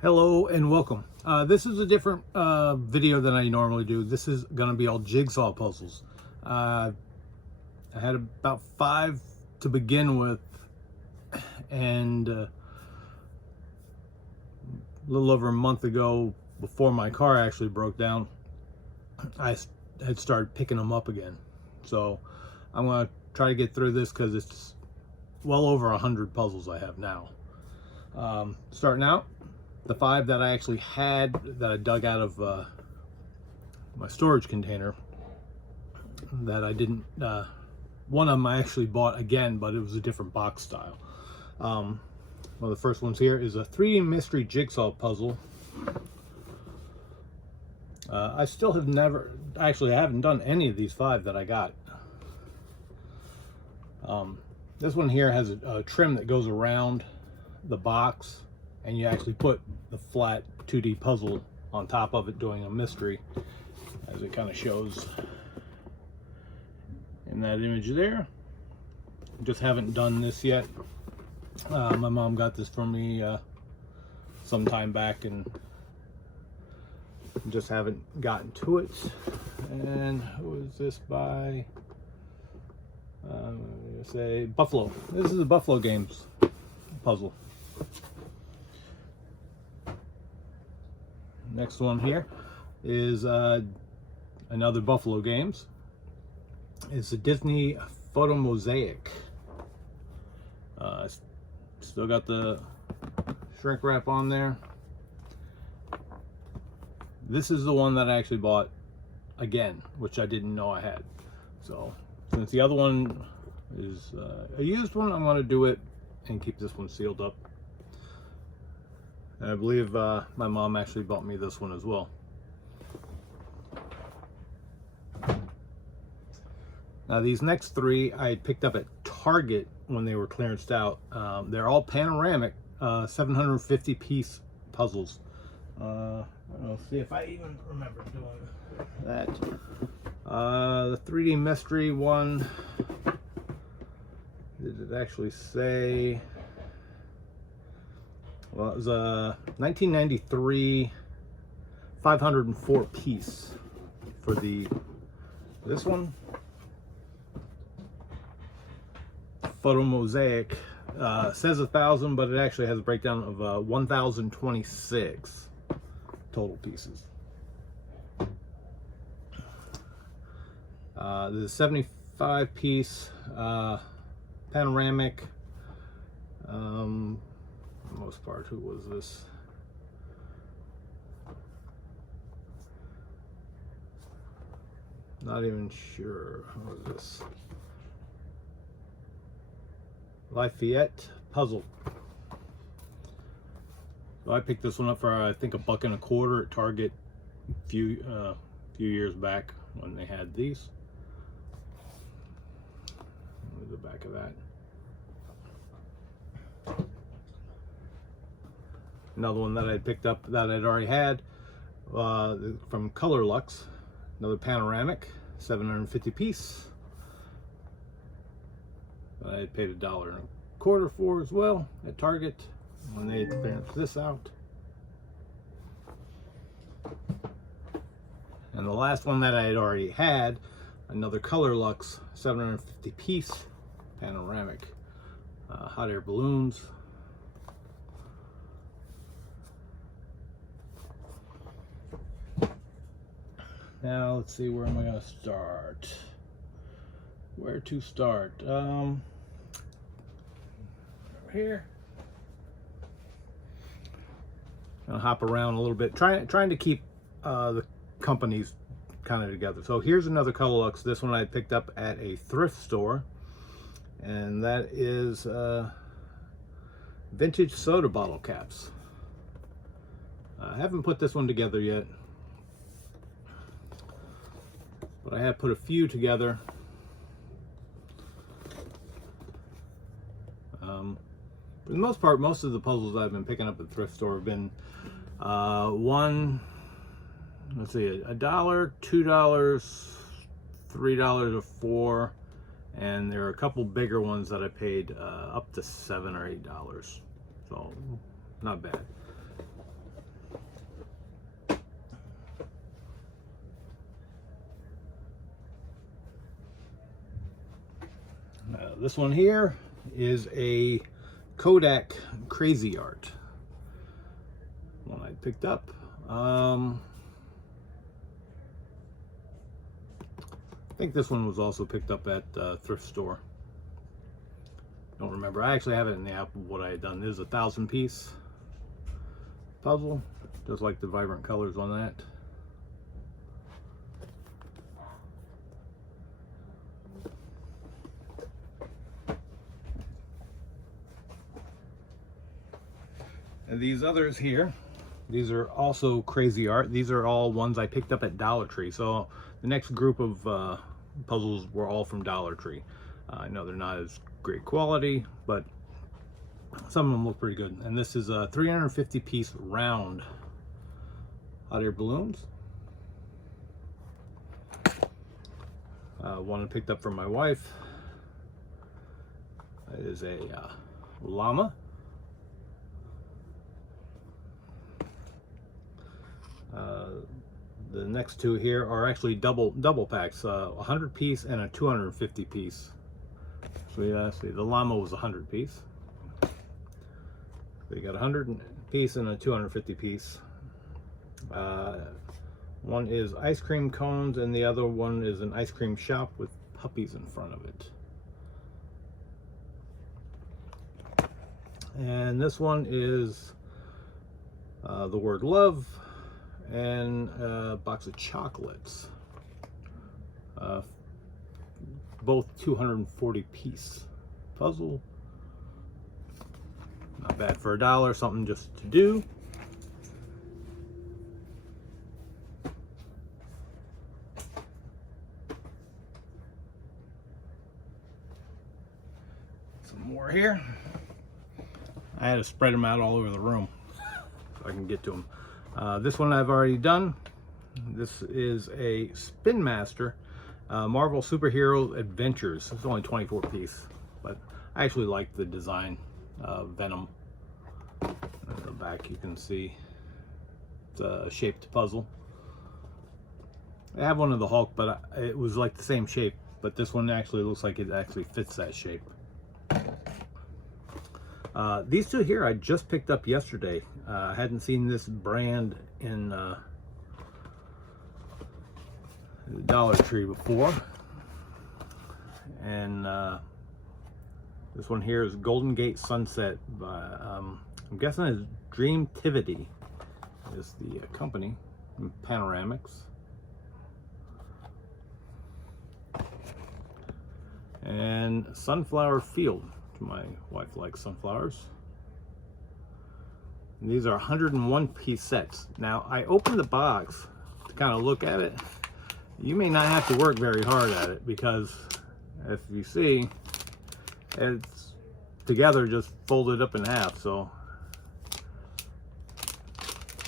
Hello and welcome. This is a different video than I normally do. This is going to be all jigsaw puzzles. I had about 5 to begin with, and a little over a month ago, before my car actually broke down, I had started picking them up again. So I'm going to try to get through this because it's well over 100 puzzles I have now. Starting out, the 5 that I actually had that I dug out of my storage container that I didn't, one of them I actually bought again, but it was a different box style. One of the first ones here is a 3D mystery jigsaw puzzle. I still have never, actually I haven't done any of these 5 that I got. This one here has a trim that goes around the box, and you actually put the flat 2D puzzle on top of it, doing a mystery, as it kind of shows in that image there. Just haven't done this yet. My mom got this for me some time back, and just haven't gotten to it. And who is this by? I'm gonna say Buffalo. This is a Buffalo Games puzzle. Next one here is another Buffalo Games. It's a Disney photo mosaic. Still got the shrink wrap on there. This is the one that I actually bought again, which I didn't know I had. So since the other one is a used one, I'm going to do it and keep this one sealed up. And I believe my mom actually bought me this one as well. Now these next 3 I picked up at Target when they were clearanced out. They're all panoramic 750 piece puzzles. I'll see if I even remember doing that. The 3D mystery one, did it actually say? Well, it was a 1993 504 piece for this one. Photo mosaic says 1,000, but it actually has a breakdown of 1,026 total pieces. There's a 75 piece panoramic. For the most part, who was this? Not even sure. Who was this? Lafayette puzzle. So I picked this one up for I think $1.25 at Target a few years back when they had these. Look at the back of that. Another one that I picked up that I'd already had from Color Lux, another panoramic, 750 piece. I paid $1.25 for as well at Target when they clearanced this out. And the last one that I had already had, another Color Lux 750 piece panoramic, hot air balloons. Now let's see, where am I going to start? Where to start? Over here. I'll hop around a little bit, trying to keep the companies kind of together. So here's another Color Lux. This one I picked up at a thrift store, and that is vintage soda bottle caps. I haven't put this one together yet, but I have put a few together. For the most part, most of the puzzles I've been picking up at the thrift store have been $1, let's see, $1, $2, $3 or $4, and there are a couple bigger ones that I paid up to $7 or $8. So not bad. This one here is a Kodak Cra-Z-Art. One I picked up. I think this one was also picked up at Thrift store. Don't remember. I actually have it in the app of what I had done. This is a 1,000-piece puzzle. Just like the vibrant colors on that. And these others here, these are also Cra-Z-Art. These are all ones I picked up at Dollar Tree. So the next group of puzzles were all from Dollar Tree. I know they're not as great quality, but some of them look pretty good. And this is a 350-piece round hot air balloons. One I picked up from my wife. It is a llama. The next two here are actually double packs, 100-piece and a 250-piece. So yeah, see, the llama was 100-piece. So you got a 100-piece and a 250-piece. One is ice cream cones, and the other one is an ice cream shop with puppies in front of it. And this one is the word love and a box of chocolates. Both 240-piece puzzle. Not bad for $1, something just to do. Some more here. I had to spread them out all over the room so I can get to them. This one I've already done. This is a Spin Master Marvel Superhero Adventures. It's only 24-piece, but I actually like the design. Venom. At the back you can see it's a shaped puzzle. I have one of the Hulk, but it was like the same shape, but this one actually looks like it actually fits that shape. These two here I just picked up yesterday. I hadn't seen this brand in Dollar Tree before. And this one here is Golden Gate Sunset by, I'm guessing it's Dreamtivity is the company. Panoramics. And Sunflower Field. My wife likes sunflowers. And these are 101-piece sets. Now I opened the box to kind of look at it. You may not have to work very hard at it, because if you see, it's together just folded up in half. So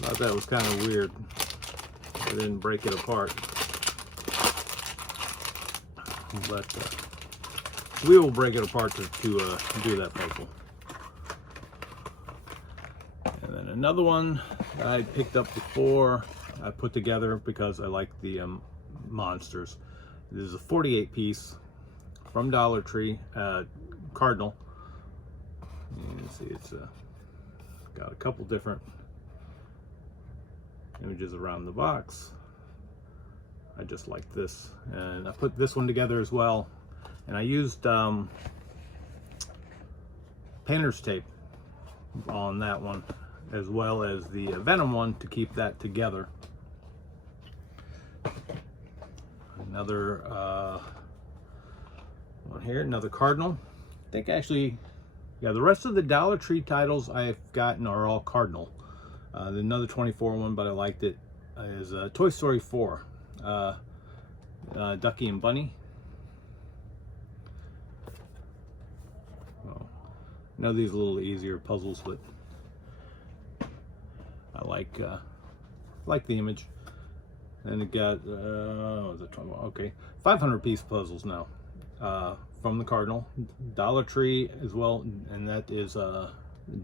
I thought that was kind of weird. I didn't break it apart, but we will break it apart to do that puzzle. And then another one that I picked up before, I put together because I like the monsters. This is a 48-piece from Dollar Tree, Cardinal. You can see it's got a couple different images around the box. I just like this, and I put this one together as well. And I used painter's tape on that one, as well as the Venom one, to keep that together. Another one here, another Cardinal. I think actually, yeah, the rest of the Dollar Tree titles I've gotten are all Cardinal. Another 24 one, but I liked it, is Toy Story 4, Ducky and Bunny. I know these are a little easier puzzles, but I like the image. And it got okay, 500-piece puzzles now from the Cardinal, Dollar Tree as well, and that is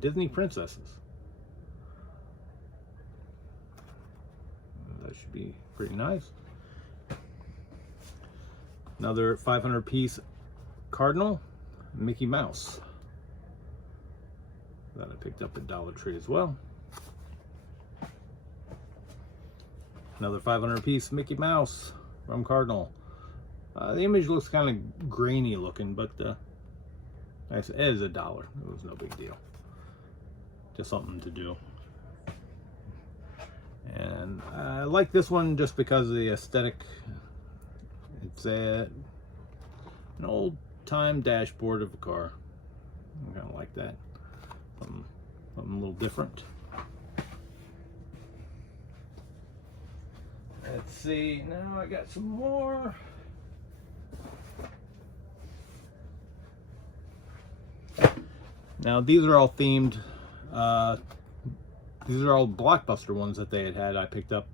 Disney princesses. That should be pretty nice. Another 500-piece Cardinal. Mickey Mouse that I picked up at Dollar Tree as well. Another 500 piece Mickey Mouse from Cardinal. The image looks kind of grainy looking, but it is $1. It was no big deal. Just something to do. And I like this one just because of the aesthetic. It's an old time dashboard of a car. I kind of like that. Something a little different. Let's see, now I got some more. Now these are all themed. These are all Blockbuster ones that they had I picked up.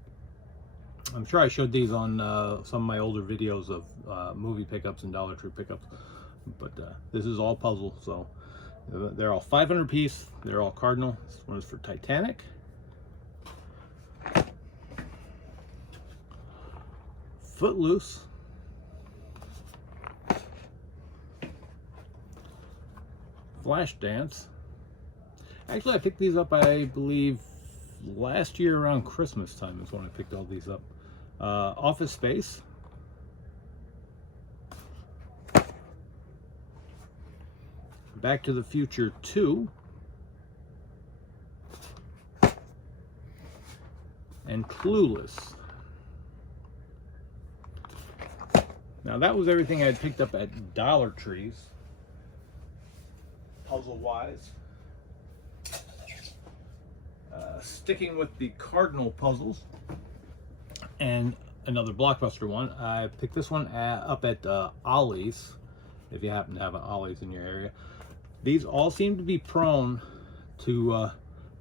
I'm sure I showed these on some of my older videos of movie pickups and Dollar Tree pickups. But this is all puzzle, so they're all 500 piece. They're all Cardinal. This one is for Titanic. Footloose. Flashdance. Actually, I picked these up, I believe, last year around Christmas time is when I picked all these up. Office Space. Back to the Future 2. And Clueless. Now that was everything I had picked up at Dollar Trees, puzzle-wise. Sticking with the Cardinal puzzles, and another Blockbuster one. I picked this one up at Ollie's, if you happen to have an Ollie's in your area. These all seem to be prone to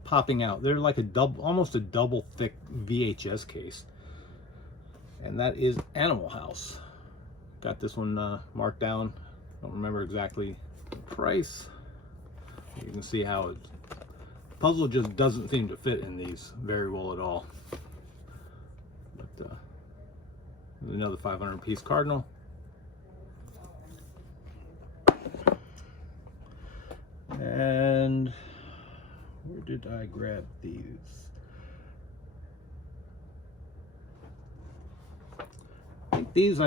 popping out. They're like almost a double thick VHS case, and that is Animal House. Got this one marked down. Don't remember exactly the price. You can see how it's puzzle just doesn't seem to fit in these very well at all. But another 500 piece Cardinal. And where did I grab these? I think these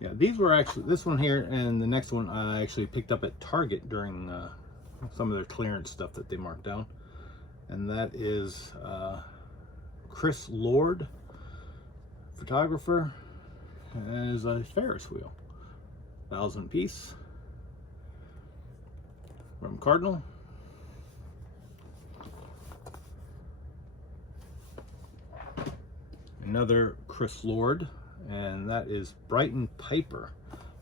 yeah, these were actually, this one here and the next one I actually picked up at Target during some of their clearance stuff that they marked down. And that is Chris Lord, photographer, as a Ferris wheel. 1,000 piece from Cardinal. Another Chris Lord, and that is Brighton Piper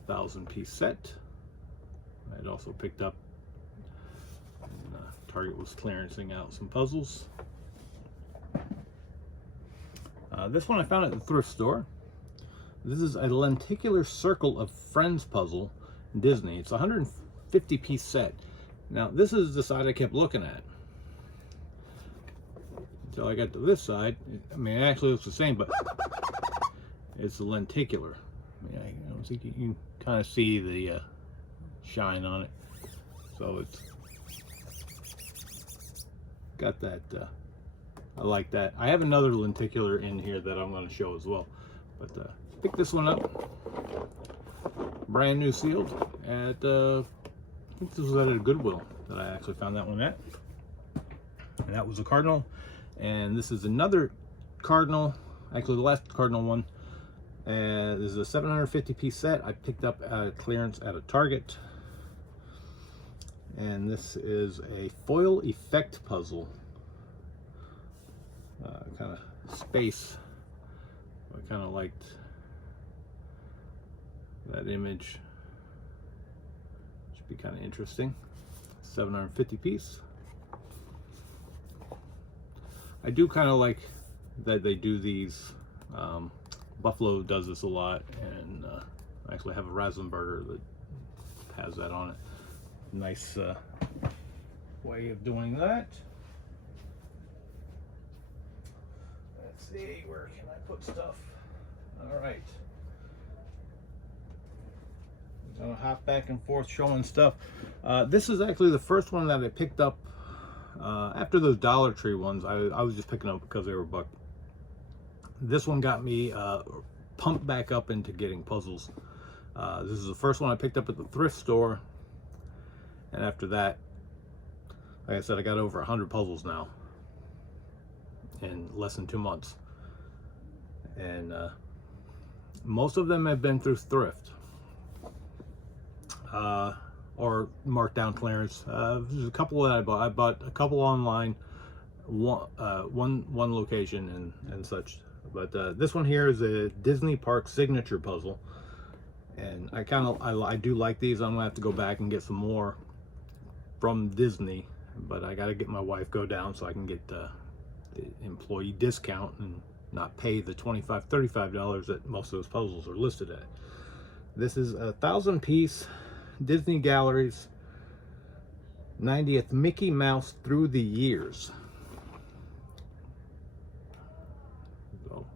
1,000 piece set. I'd also picked up, and Target was clearancing out some puzzles. This one I found at the thrift store. This is a lenticular circle of friends puzzle, Disney. It's a 150 piece set. Now this is the side I kept looking at until I got to this side. I mean, it actually looks the same, but it's a lenticular. I mean, I don't think you can kind of see the shine on it. So it's got that. I like that. I have another lenticular in here that I'm going to show as well. But pick this one up. Brand new sealed at, I think this was at a Goodwill that I actually found that one at. And that was a Cardinal. And this is another Cardinal, actually the last Cardinal one. And this is a 750 piece set I picked up at clearance at a Target. And this is a foil effect puzzle. Kind of space. I kind of liked that image. Should be kind of interesting. 750 piece. I do kind of like that they do these. Buffalo does this a lot, and I actually have a Ravensburger that has that on it. Nice way of doing that. Let's see, where can I put stuff? All right. Gonna hop back and forth showing stuff. This is actually the first one that I picked up after those Dollar Tree ones. I was just picking up because they were a buck. This one got me pumped back up into getting puzzles. This is the first one I picked up at the thrift store, and after that, like I said, I got over 100 puzzles now in less than 2 months, and most of them have been through Thrift or markdown clearance. There's a couple that I bought. I bought a couple online, one location and such. But this one here is a Disney Park signature puzzle, and I do like these. I'm gonna have to go back and get some more from Disney, but I gotta get my wife go down so I can get the employee discount and not pay the $25-$35 that most of those puzzles are listed at. This is a 1,000-piece Disney Galleries 90th Mickey Mouse Through the Years. So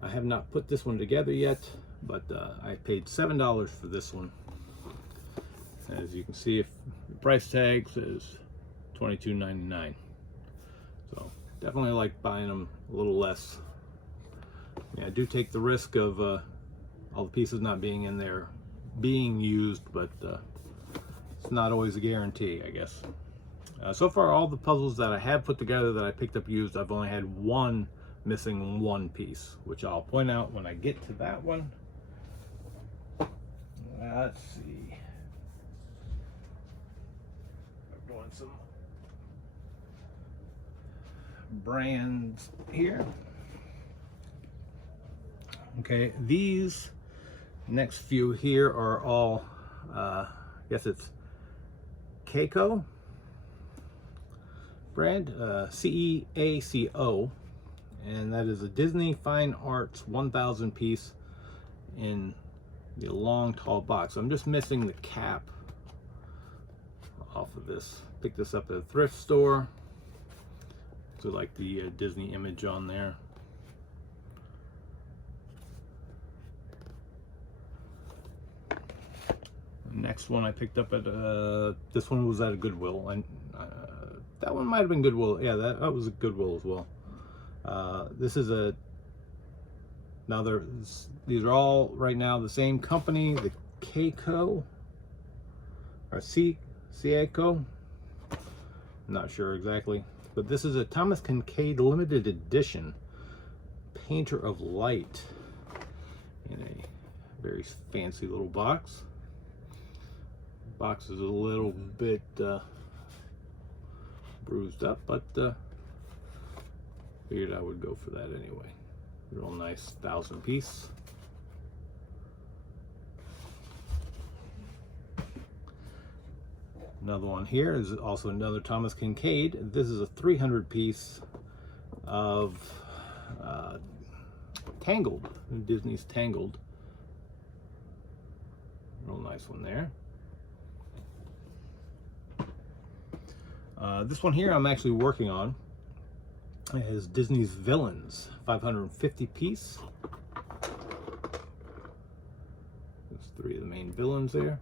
I have not put this one together yet, but I paid $7 for this one. As you can see, if the price tag says $22.99. So definitely like buying them a little less. Yeah, I do take the risk of all the pieces not being in there being used, but it's not always a guarantee, I guess. So far, all the puzzles that I have put together that I picked up used, I've only had one missing one piece, which I'll point out when I get to that one. Let's see. I'm doing some brands here. Okay, these next few here are all, I guess it's Ceaco brand, Ceaco, and that is a Disney Fine Arts 1,000 piece in the long tall box. I'm just missing the cap off of this. Picked this up at a thrift store. So like the Disney image on there. Next one I picked up at this one was at a Goodwill, and that one might have been Goodwill. Yeah, that was a Goodwill as well. This is a these are all right now the same company, the Ceaco or Ceaco. I'm not sure exactly, but this is a Thomas Kinkade limited edition Painter of Light in a very fancy little box. Box is a little bit bruised up, but figured I would go for that anyway. Real nice 1,000 piece. Another one here is also another Thomas Kinkade. This is a 300 piece of Tangled, Disney's Tangled. Real nice one there. This one here I'm actually working on is Disney's Villains, 550 piece. There's 3 of the main villains there.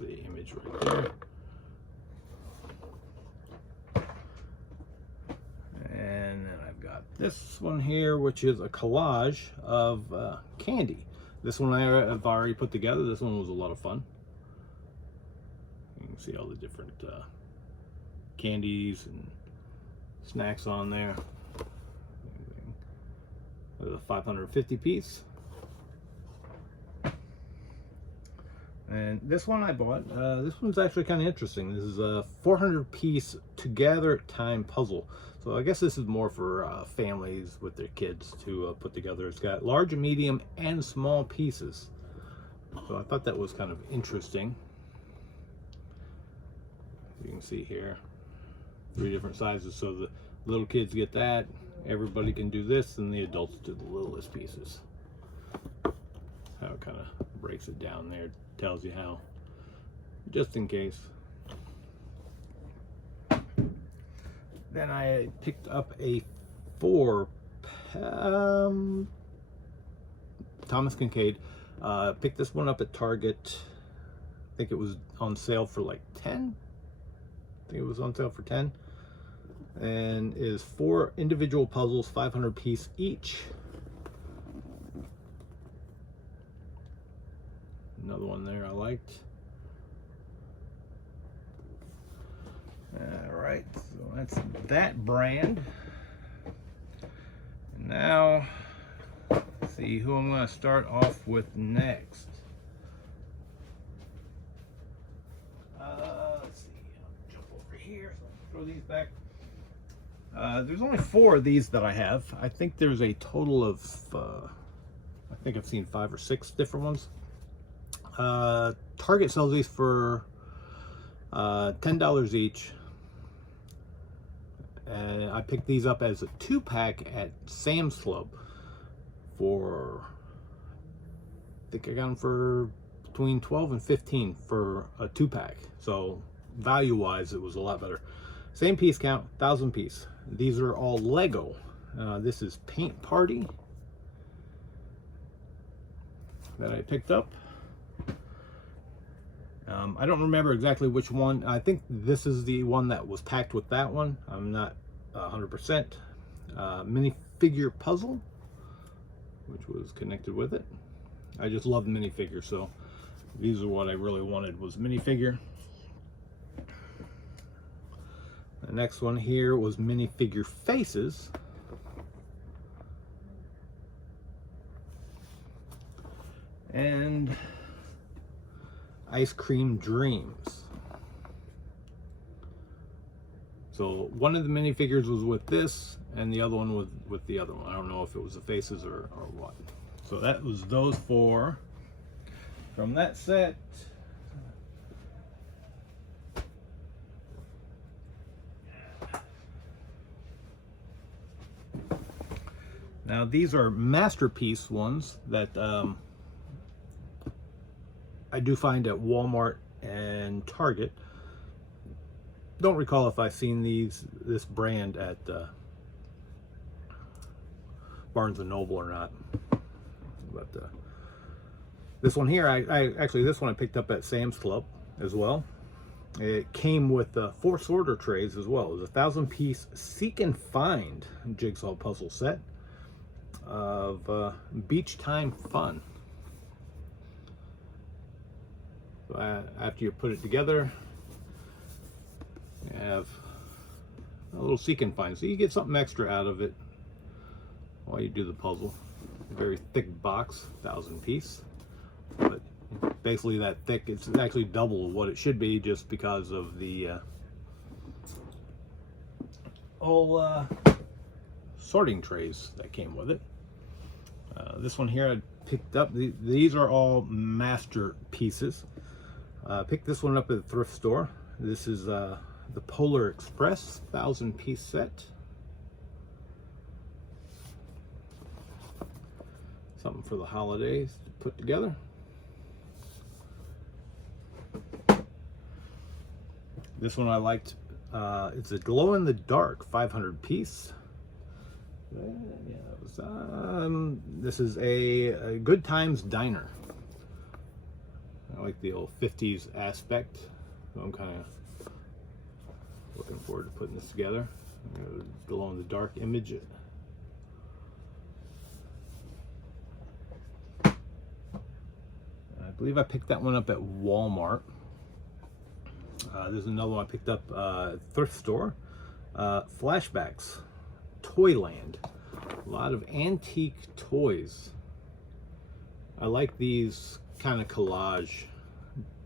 The image right there. And then I've got this one here, which is a collage of candy. This one I've already put together. This one was a lot of fun. You can see all the different candies and snacks on there. A 550 piece. And this one I bought. This one's actually kind of interesting. This is a 400 piece together time puzzle. So I guess this is more for families with their kids to put together. It's got large, medium, and small pieces. So I thought that was kind of interesting. You can see here 3 different sizes, so the little kids get that, everybody can do this, and the adults do the littlest pieces. How it kind of breaks it down there, tells you how, just in case. Then I picked up a 4 Thomas Kinkade. Picked this one up at Target. I think it was on sale for like 10. I think it was on sale for 10. And is 4 individual puzzles, 500 piece each. Another one there I liked. All right, so that's that brand. And now, let's see who I'm going to start off with next. Let's see, I'll jump over here, so throw these back. There's only 4 of these that I have. I think there's a total of, I think I've seen 5 or 6 different ones. Target sells these for $10 each. And I picked these up as a 2-pack at Sam's Club for, I think I got them for between 12 and 15 for a 2-pack. So value-wise, it was a lot better. Same piece count, 1,000 piece. These are all Lego. This is Paint Party that I picked up. I don't remember exactly which one. I think this is the one that was packed with that one. I'm not 100%. Minifigure puzzle, which was connected with it. I just love minifigures, so these are what I really wanted, was minifigure. The next one here was minifigure faces. And Ice Cream Dreams. So one of the minifigures was with this, and the other one was with the other one. I don't know if it was the faces or what. So that was those 4 from that set. Now these are masterpiece ones that I do find at Walmart and Target. Don't recall if I've seen this brand at Barnes and Noble or not. But this one here, actually this one I picked up at Sam's Club as well. It came with 4 sorter trays as well. It was a 1,000 piece Seek and Find jigsaw puzzle set of beach time fun. So after you put it together, you have a little Seek and Find, so you get something extra out of it while you do the puzzle. A very thick box, 1,000 piece, but basically that thick. It's actually double what it should be, just because of the whole sorting trays that came with it. This one here I picked up. These are all masterpieces. Picked this one up at the thrift store. This is the Polar Express 1,000 piece set. Something for the holidays to put together. This one I liked. It's a glow in the dark 500 piece. Yeah, that was, this is a Good Times Diner. I like the old 50s aspect, so I'm kind of looking forward to putting this together. Glow in the dark image. I believe I picked that one up at Walmart. There's another one I picked up at thrift store. Flashbacks, Toyland. A lot of antique toys. I like these kind of collage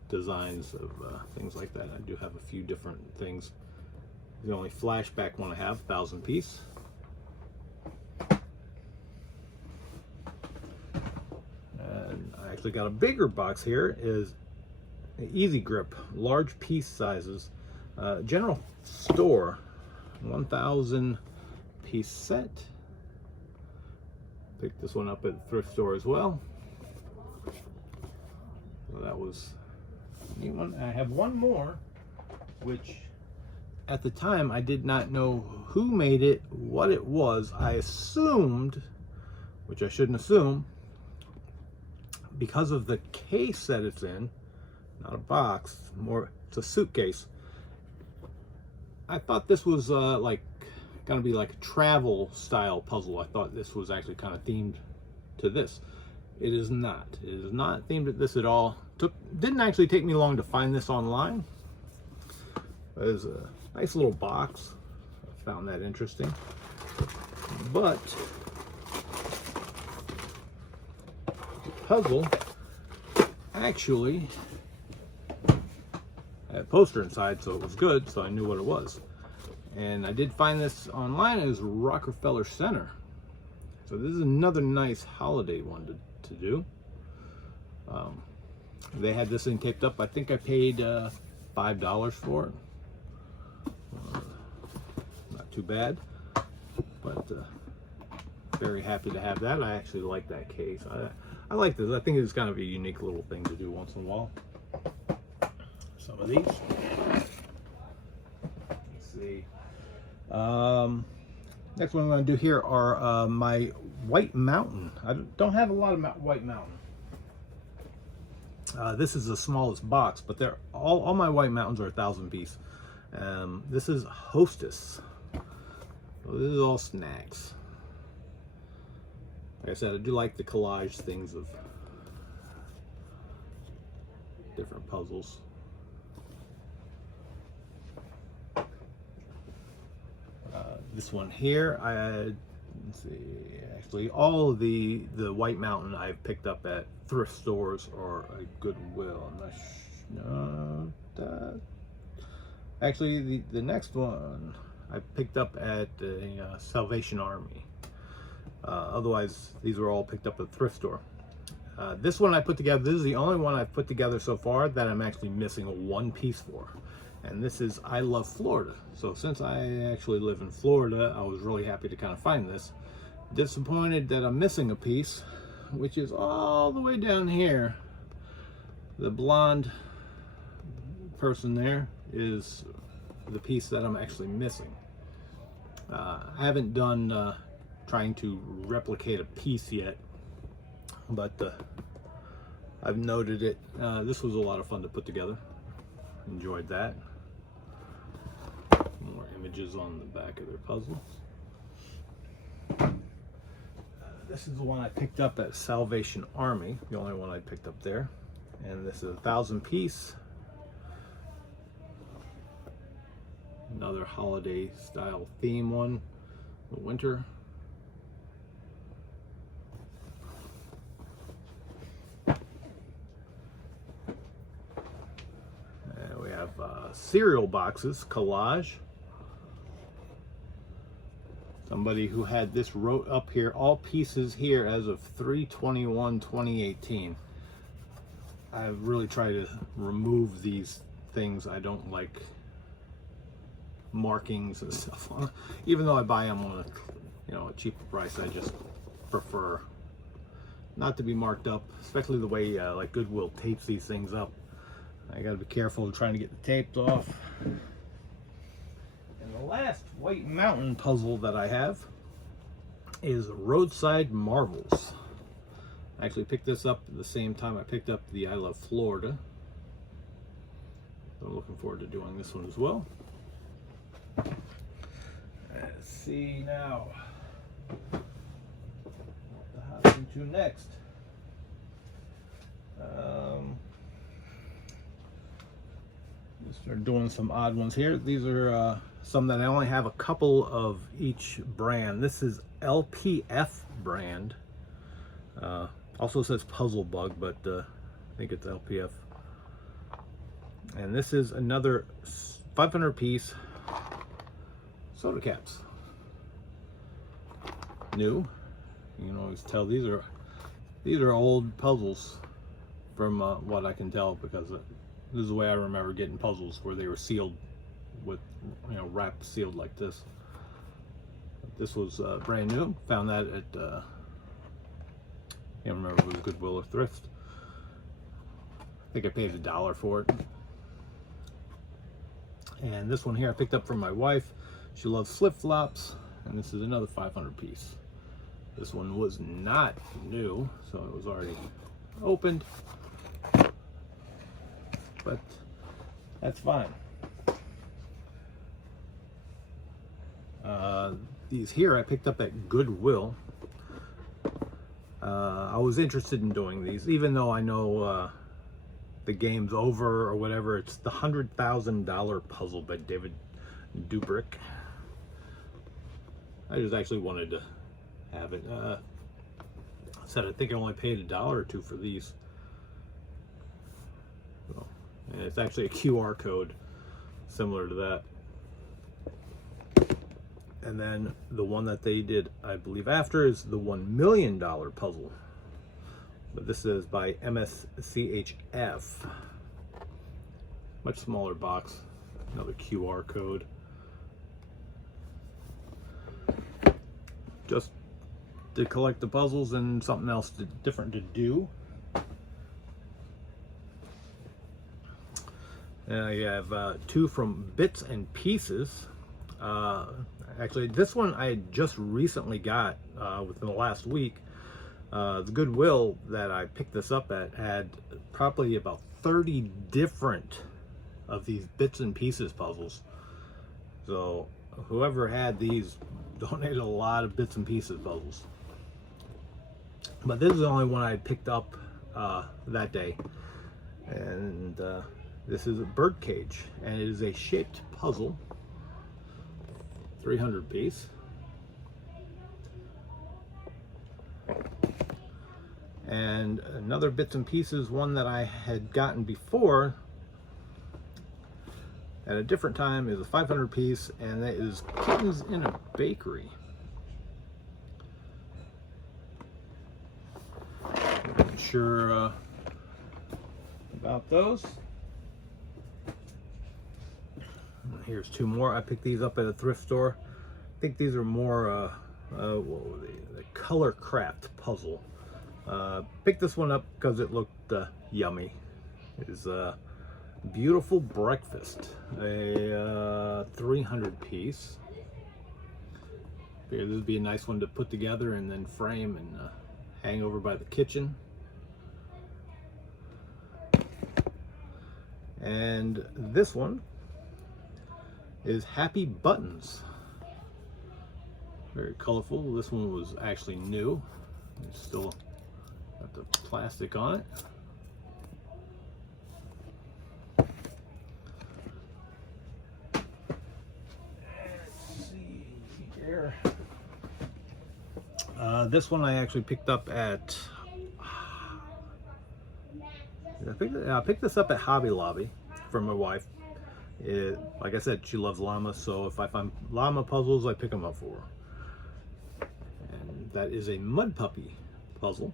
designs of things like that. I do have a few different things. The only flashback one I have, 1,000 piece. And I actually got a bigger box here. Is Easy Grip, large piece sizes, general store, 1,000 piece set. Picked this one up at the thrift store as well. So that was a neat one. I have one more, which at the time I did not know who made it, what it was. I assumed, which I shouldn't assume, because of the case that it's in, not a box, more it's a suitcase. I thought this was like gonna be like a travel style puzzle. I thought this was actually kind of themed to this. It is not. It is not themed at this at all. Didn't actually take me long to find this online. There's a nice little box. I found that interesting. But the puzzle actually had a poster inside, so it was good, so I knew what it was. And I did find this online as Rockefeller Center. So this is another nice holiday one to do. They had this thing taped up. I think I paid $5 for it. Not too bad, but very happy to have that. I actually like that case. I like this. I think it's kind of a unique little thing to do once in a while. Some of these. Let's see. Next one I'm going to do here are my White Mountain. I don't have a lot of White Mountain. This is the smallest box, but they're all my White Mountains are 1,000 piece. This is Hostess. So this is all snacks. Like I said, I do like the collage things of different puzzles. This one here, let's see, actually all of the White Mountain I've picked up at thrift stores or a Goodwill. I'm not actually the next one I picked up at the Salvation Army. Otherwise, these were all picked up at the thrift store. This one I put together, this is the only one I've put together so far that I'm actually missing one piece for. And this is I Love Florida. So since I actually live in Florida, I was really happy to kind of find this. Disappointed that I'm missing a piece, which is all the way down here. The blonde person there is the piece that I'm actually missing. I haven't done trying to replicate a piece yet, but I've noted it. This was a lot of fun to put together. Enjoyed that. More images on the back of their puzzle. This is the one I picked up at Salvation Army, the only one I picked up there. And this is 1,000 piece. Another holiday style theme one, the winter. And we have cereal boxes, collage. Somebody who had this wrote up here, all pieces here as of 3/21/2018. I really try to remove these things. I don't like markings and stuff on it. Even though I buy them on a cheaper price, I just prefer not to be marked up, especially the way like Goodwill tapes these things up. I got to be careful trying to get the tape off. And the last White Mountain puzzle that I have is Roadside Marvels. I actually picked this up at the same time I picked up the I Love Florida. So I'm looking forward to doing this one as well. Let's see now what to hop into next. Start doing some odd ones here. These are some that I only have a couple of each brand. This is LPF brand. Also says Puzzle Bug, but I think it's LPF. And this is another 500 piece soda caps. New. You can always tell these are old puzzles from what I can tell, because this is the way I remember getting puzzles, where they were sealed with, wrapped sealed like this. This was brand new. Found that at I can't remember if it was Goodwill or Thrift. I think I paid $1 for it. And this one here I picked up from my wife. She loves flip-flops, and this is another 500 piece. This one was not new, so it was already opened, but that's fine. These here I picked up at Goodwill. I was interested in doing these, even though I know the game's over or whatever. It's the $100,000 puzzle by David Dubrick. I just actually wanted to have it. I said I think I only paid $1 or $2 for these. So, and it's actually a QR code similar to that. And then the one that they did, I believe, after is the $1 million puzzle. But this is by MSCHF. Much smaller box. Another QR code. Just to collect the puzzles and something else different to do. And I have 2 from Bits and Pieces. Actually, this one I just recently got within the last week. The Goodwill that I picked this up at had probably about 30 different of these Bits and Pieces puzzles. So whoever had these donated a lot of Bits and Pieces puzzles. But this is the only one I picked up that day. And this is a birdcage, and it is a shaped puzzle. 300 piece. And another Bits and Pieces one that I had gotten before at a different time is a 500 piece, and that is Kittens in a Bakery. Not sure about those. Here's 2 more. I picked these up at a thrift store. I think these are more what were they? The color craft puzzle. Picked this one up because it looked yummy. It is a beautiful breakfast, a 300 piece. Figured this would be a nice one to put together and then frame and hang over by the kitchen. And this one is Happy Buttons. Very colorful. This one was actually new. It's still got the plastic on it. Let's see here. This one I actually picked up at I picked this up at Hobby Lobby for my wife. Like I said, she loves llamas, so if I find llama puzzles, I pick them up for her. And that is a mud puppy puzzle.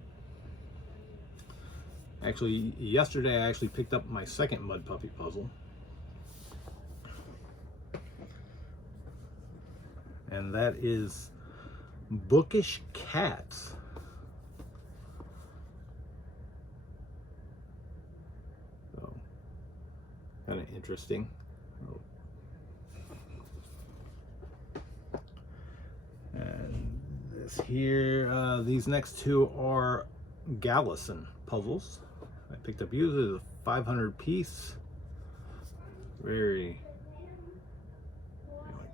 Actually, yesterday I actually picked up my second mud puppy puzzle. And that is Bookish Cats. So, kind of interesting. And this here, these next 2 are Galison puzzles. I picked up usually a 500 piece. Very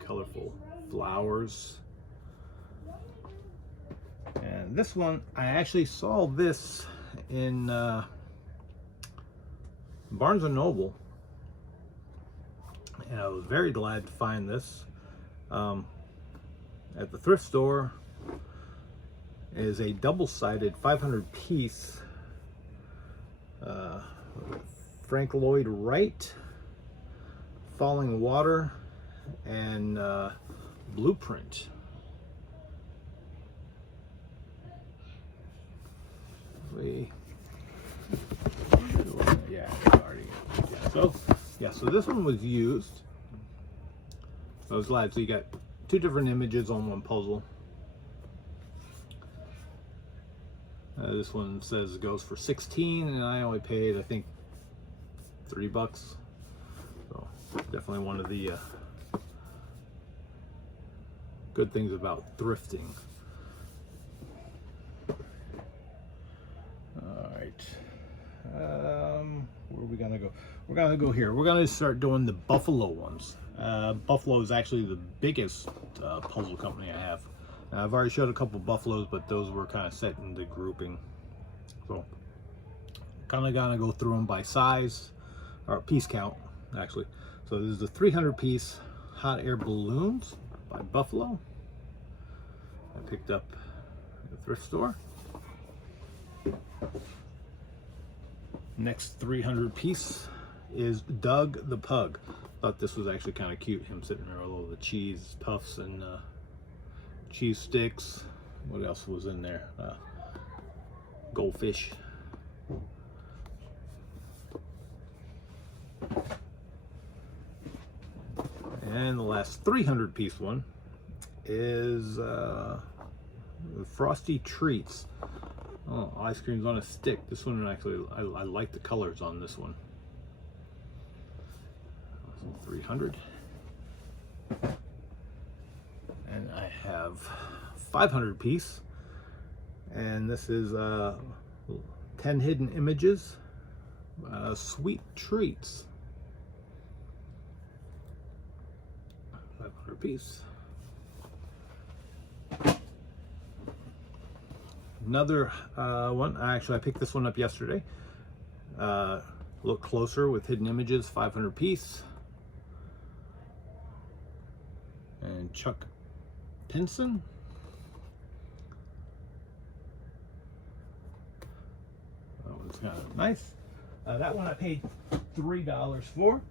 colorful flowers. And this one, I actually saw this in Barnes & Noble. And I was very glad to find this. At the thrift store is a double-sided 500 piece Frank Lloyd Wright, Falling Water, and Blueprint. So this one was used. I was glad. So you got 2 different images on one puzzle. This one says it goes for 16, and I only paid, I think, $3. So definitely one of the good things about thrifting. All right. we're gonna go here. We're gonna start doing the Buffalo ones. Buffalo is actually the biggest puzzle company I have. I've already showed a couple Buffaloes, but those were kind of set into grouping. So kind of gonna go through them by size, or piece count, actually. So this is the 300 piece hot air balloons by Buffalo. I picked up at the thrift store. Next 300 piece is Doug the Pug. Thought this was actually kind of cute, him sitting there with all the cheese puffs and cheese sticks. What else was in there? Goldfish. And the last 300 piece one is Frosty Treats. Oh, ice cream's on a stick. This one actually, I like the colors on this one. So 300. And I have 500 piece. And this is 10 hidden images. Sweet treats. 500 piece. Another one, I picked this one up yesterday. Look closer with hidden images, 500 piece. And Chuck Pinson. That one's kind of nice. That one I paid $3 for.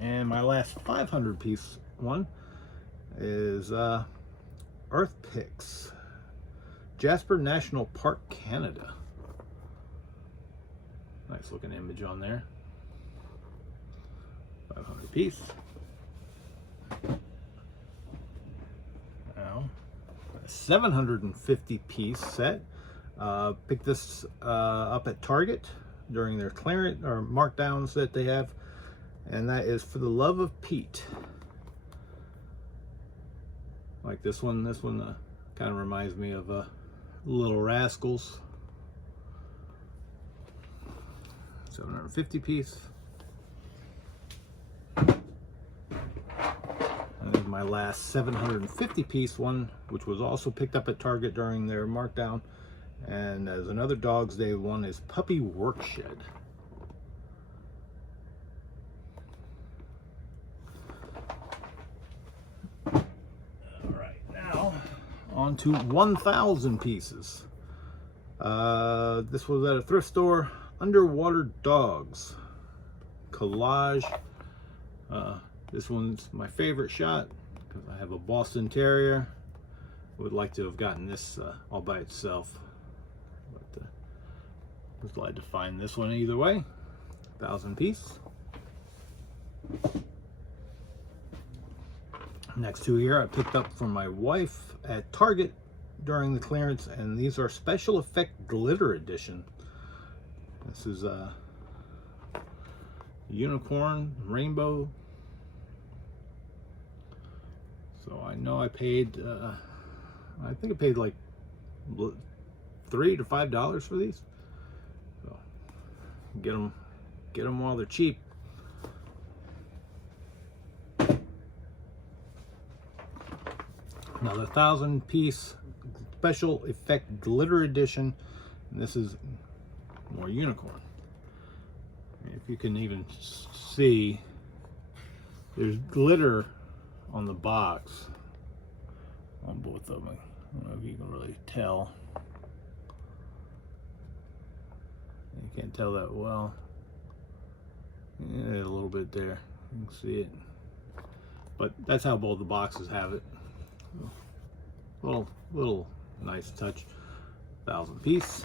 And my last 500 piece one is Earth Picks. Jasper National Park, Canada. Nice looking image on there. 500 piece. Now, a 750 piece set. Picked this up at Target during their clearance or markdowns that they have. And that is For the Love of Pete. Like this one kind of reminds me of Little Rascals. 750 piece. And my last 750 piece one, which was also picked up at Target during their markdown. And as another Dog's Day one is Puppy Workshed. On to 1,000 pieces. This was at a thrift store. Underwater Dogs collage. This one's my favorite shot because I have a Boston Terrier. Would like to have gotten this all by itself, but was glad to find this one either way. 1,000 piece. Next two here I picked up from my wife at Target during the clearance, and these are special effect glitter edition. This is a unicorn rainbow. So I know I paid I think I paid like $3 to $5 for these. So get them while they're cheap. Now the 1,000 piece special effect glitter edition, and this is more unicorn. If you can even see, there's glitter on the box on both of them. I don't know if you can really tell. You can't tell that well. Yeah, a little bit there. You can see it. But that's how both the boxes have it. Little nice touch. 1,000 piece.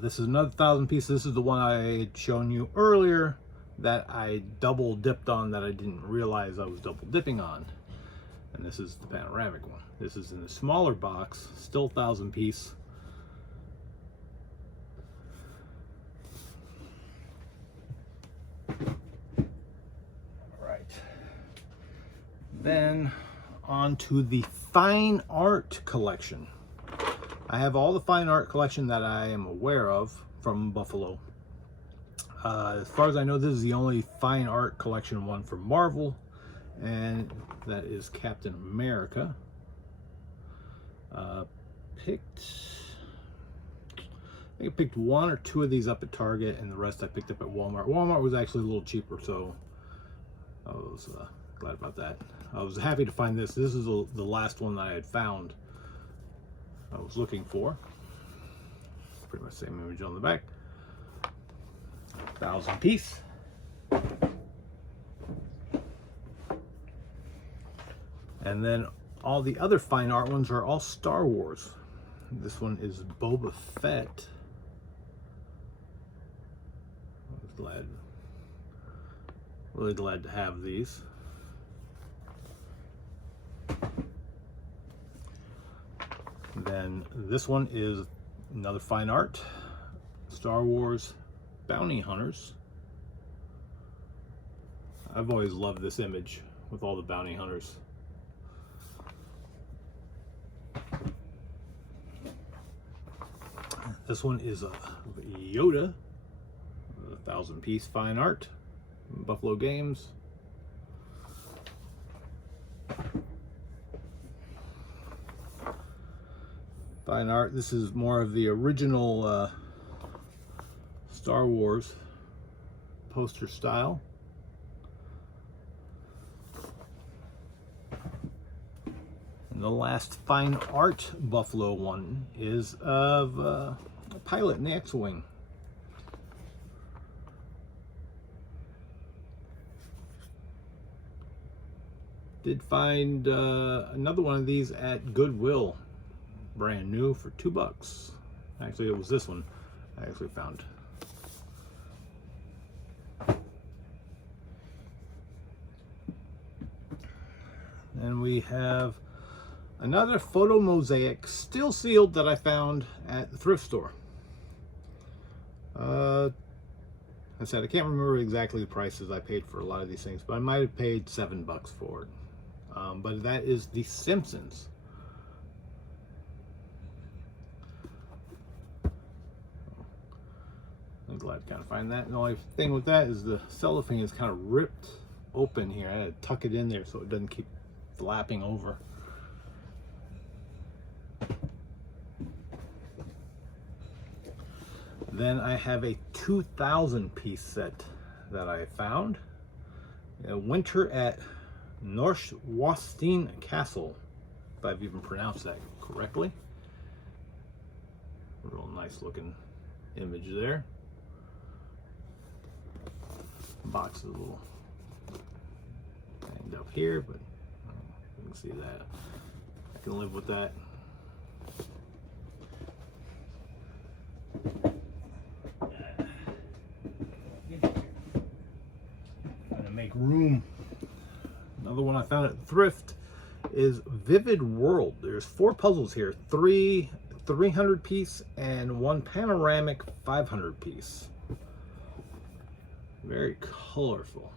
This is another 1,000 piece. This is the one I had shown you earlier that I double dipped on that I didn't realize I was double dipping on. And this is the panoramic one. This is in the smaller box, still 1,000 piece. Then on to the fine art collection. I have all the fine art collection that I am aware of from Buffalo. As far as I know, this is the only fine art collection one from Marvel, and that is Captain America. I think I picked 1 or 2 of these up at Target, and the rest I picked up at Walmart. Walmart was actually a little cheaper, so I was glad about that. I was happy to find this. This is the last one that I had found I was looking for. Pretty much the same image on the back. 1,000 piece. And then all the other fine art ones are all Star Wars. This one is Boba Fett. I was really glad to have these. Then this one is another fine art, Star Wars Bounty Hunters. I've always loved this image with all the bounty hunters. This one is a Yoda, 1,000 piece fine art, Buffalo Games. Fine art. This is more of the original Star Wars poster style. And the last fine art Buffalo one is of a pilot in the X-Wing. Did find another one of these at Goodwill, brand new for $2. Actually, it was this one I actually found. And we have another photo mosaic, still sealed, that I found at the thrift store. I said I can't remember exactly the prices I paid for a lot of these things, but I might have paid $7 for it. But that is the Simpsons. I'm glad to kind of find that. And the only thing with that is the cellophane is kind of ripped open here. I had to tuck it in there so it doesn't keep flapping over. Then I have a 2,000 piece set that I found. Winter at Norrwastin Castle, if I've even pronounced that correctly. Real nice looking image there. Box is a little hanged up here, but you can see that. I can live with that. Gonna make room. Another one I found at Thrift is Vivid World. There's 4 puzzles here, 3 300 piece and 1 panoramic 500 piece. Very colorful.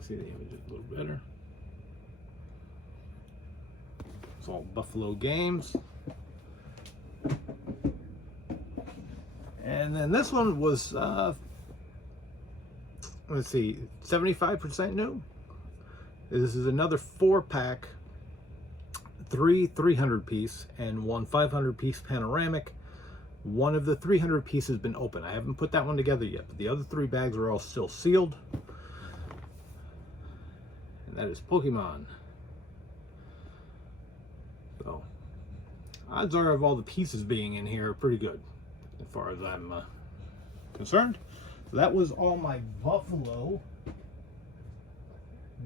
See the image a little better. It's all Buffalo Games. And then this one was let's see, 75% new. This is another 4-pack, 3 300 piece and 1 500 piece panoramic. One of the 300 pieces has been open. I haven't put that one together yet, but the other 3 bags are all still sealed. And that is Pokemon. So, odds are of all the pieces being in here are pretty good, as far as I'm concerned. So that was all my Buffalo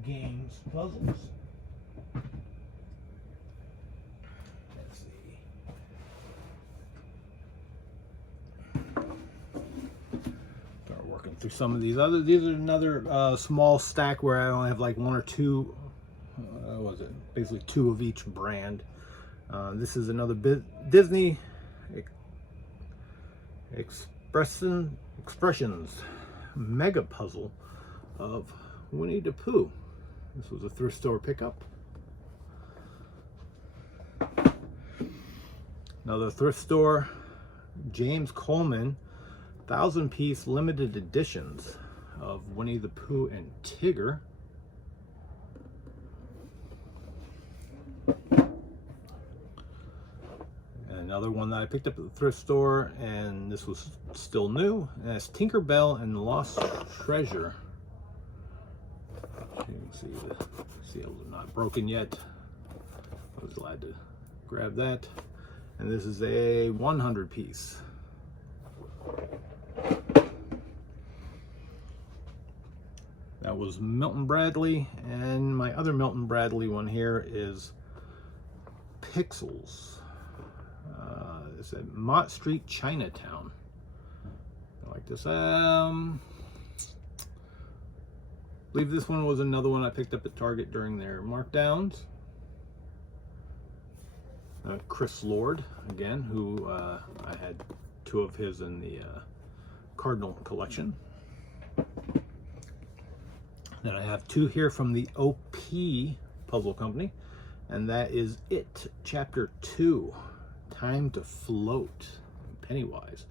Games puzzles. Let's see. Start working through some of these others. These are another small stack where I only have like 1 or 2. What was it? Basically 2 of each brand. This is another Disney Expressions mega puzzle of Winnie the Pooh. This was a thrift store pickup. Another thrift store, James Coleman, 1,000-piece limited editions of Winnie the Pooh and Tigger. Another one that I picked up at the thrift store, and this was still new, and that's Tinkerbell and the Lost Treasure. You can see the seals are not broken yet. I was glad to grab that. And this is a 100-piece. That was Milton Bradley, and my other Milton Bradley one here is Pixels. It's at Mott Street, Chinatown. I like this. I believe this one was another one I picked up at Target during their markdowns. Chris Lord, again, who I had 2 of his in the Cardinal collection. Then I have 2 here from the OP Puzzle Company, and that is It, Chapter 2, Time to Float, Pennywise.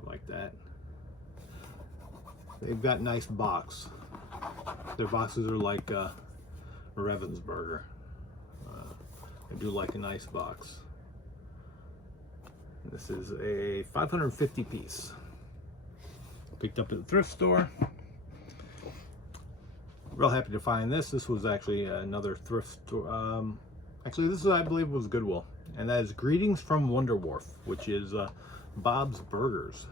I like that. They've got nice box. Their boxes are like Ravensburger. I do like a nice box. This is a 550 piece. Picked up at the thrift store. Real happy to find this. This was actually another thrift store. Actually, this is, I believe, was Goodwill. And that is Greetings from Wonder Wharf, which is Bob's Burgers.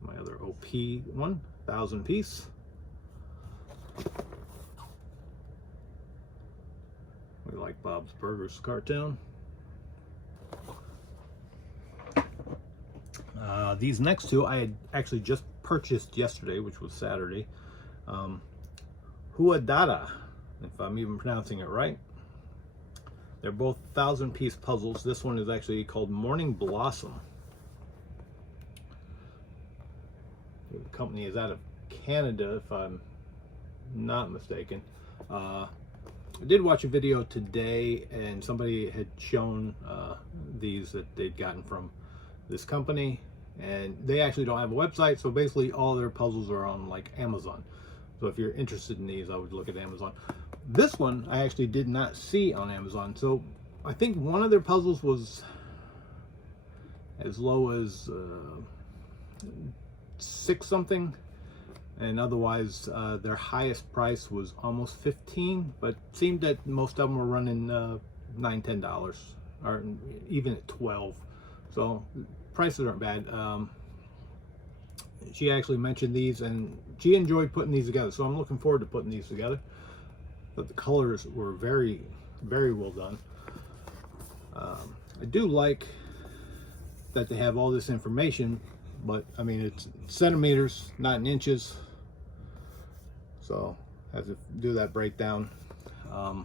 My other OP one, 1,000 piece. We like Bob's Burgers cartoon. These next 2 I had actually just purchased yesterday, which was Saturday. Huadada, if I'm even pronouncing it right. They're both 1,000-piece puzzles. This one is actually called Morning Blossom. The company is out of Canada, if I'm not mistaken. I did watch a video today, and somebody had shown these that they'd gotten from this company, and they actually don't have a website, so basically all their puzzles are on like Amazon. So if you're interested in these, I would look at Amazon. This one I actually did not see on Amazon, so I think one of their puzzles was as low as 6 something, and otherwise their highest price was almost 15, but it seemed that most of them were running $9–10 or even at 12, so prices aren't bad. She actually mentioned these, and she enjoyed putting these together, so I'm looking forward to putting these together. But the colors were very, very well done. I do like that they have all this information, but I mean, it's centimeters, not in inches, so I have to do that breakdown. I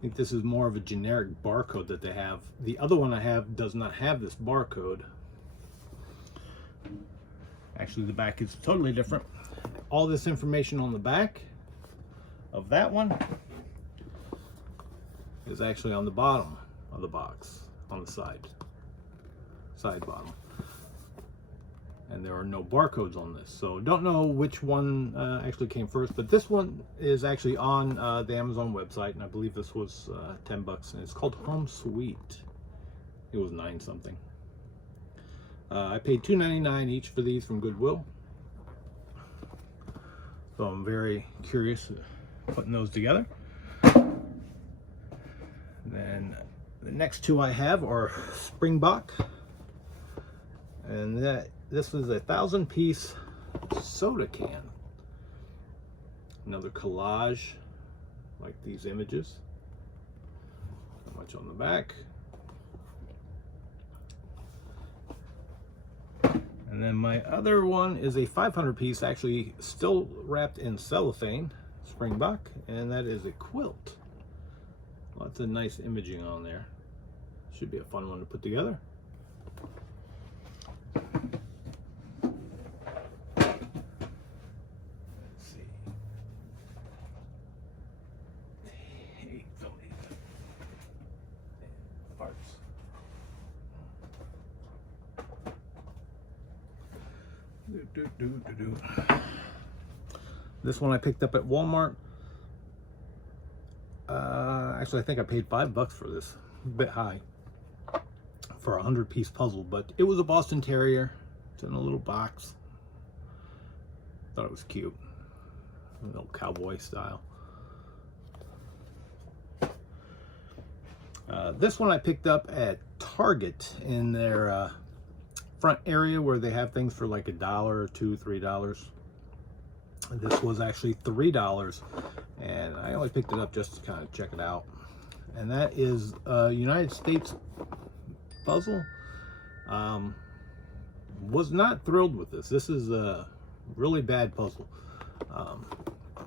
think this is more of a generic barcode that they have. The other one I have does not have this barcode. Actually, the back is totally different. All this information on the back of that one is actually on the bottom of the box, on the side bottom. And there are no barcodes on this, so don't know which one actually came first, but this one is actually on the Amazon website, and I believe this was 10 bucks, and it's called Home Sweet. It was 9 something. I paid $2.99 each for these from Goodwill, so I'm very curious putting those together. Then the next 2 I have are Springbok, and this is a 1,000-piece soda can. Another collage, like these images. Not much on the back. And then my other one is a 500-piece, actually still wrapped in cellophane, Springbok, and that is a quilt. Lots of nice imaging on there. Should be a fun one to put together. Let's see. Far This one I picked up at Walmart. Actually, I think I paid $5 for this. A bit high for a 100-piece puzzle, but it was a Boston Terrier. It's in a little box. Thought it was cute, a little cowboy style. This one I picked up at Target in their front area where they have things for like $1, $2, $3. This was actually $3, and I only picked it up just to kind of check it out. And that is a United States puzzle. Was not thrilled with this. This is a really bad puzzle.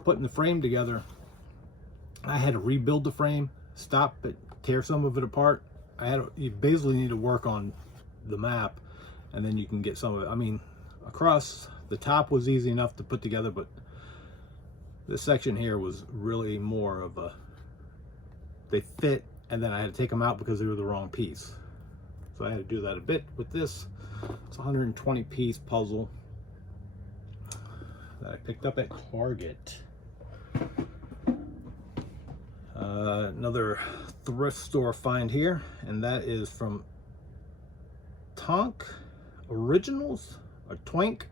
Putting the frame together, I had to rebuild the frame, stop it, tear some of it apart. You basically need to work on the map, and then you can get some of it. I mean, across the top was easy enough to put together, but this section here was really more of a, they fit, and then I had to take them out because they were the wrong piece. So I had to do that a bit with this. It's a 120-piece puzzle that I picked up at Target. Another thrift store find here, and that is from Tonk Originals, or Twank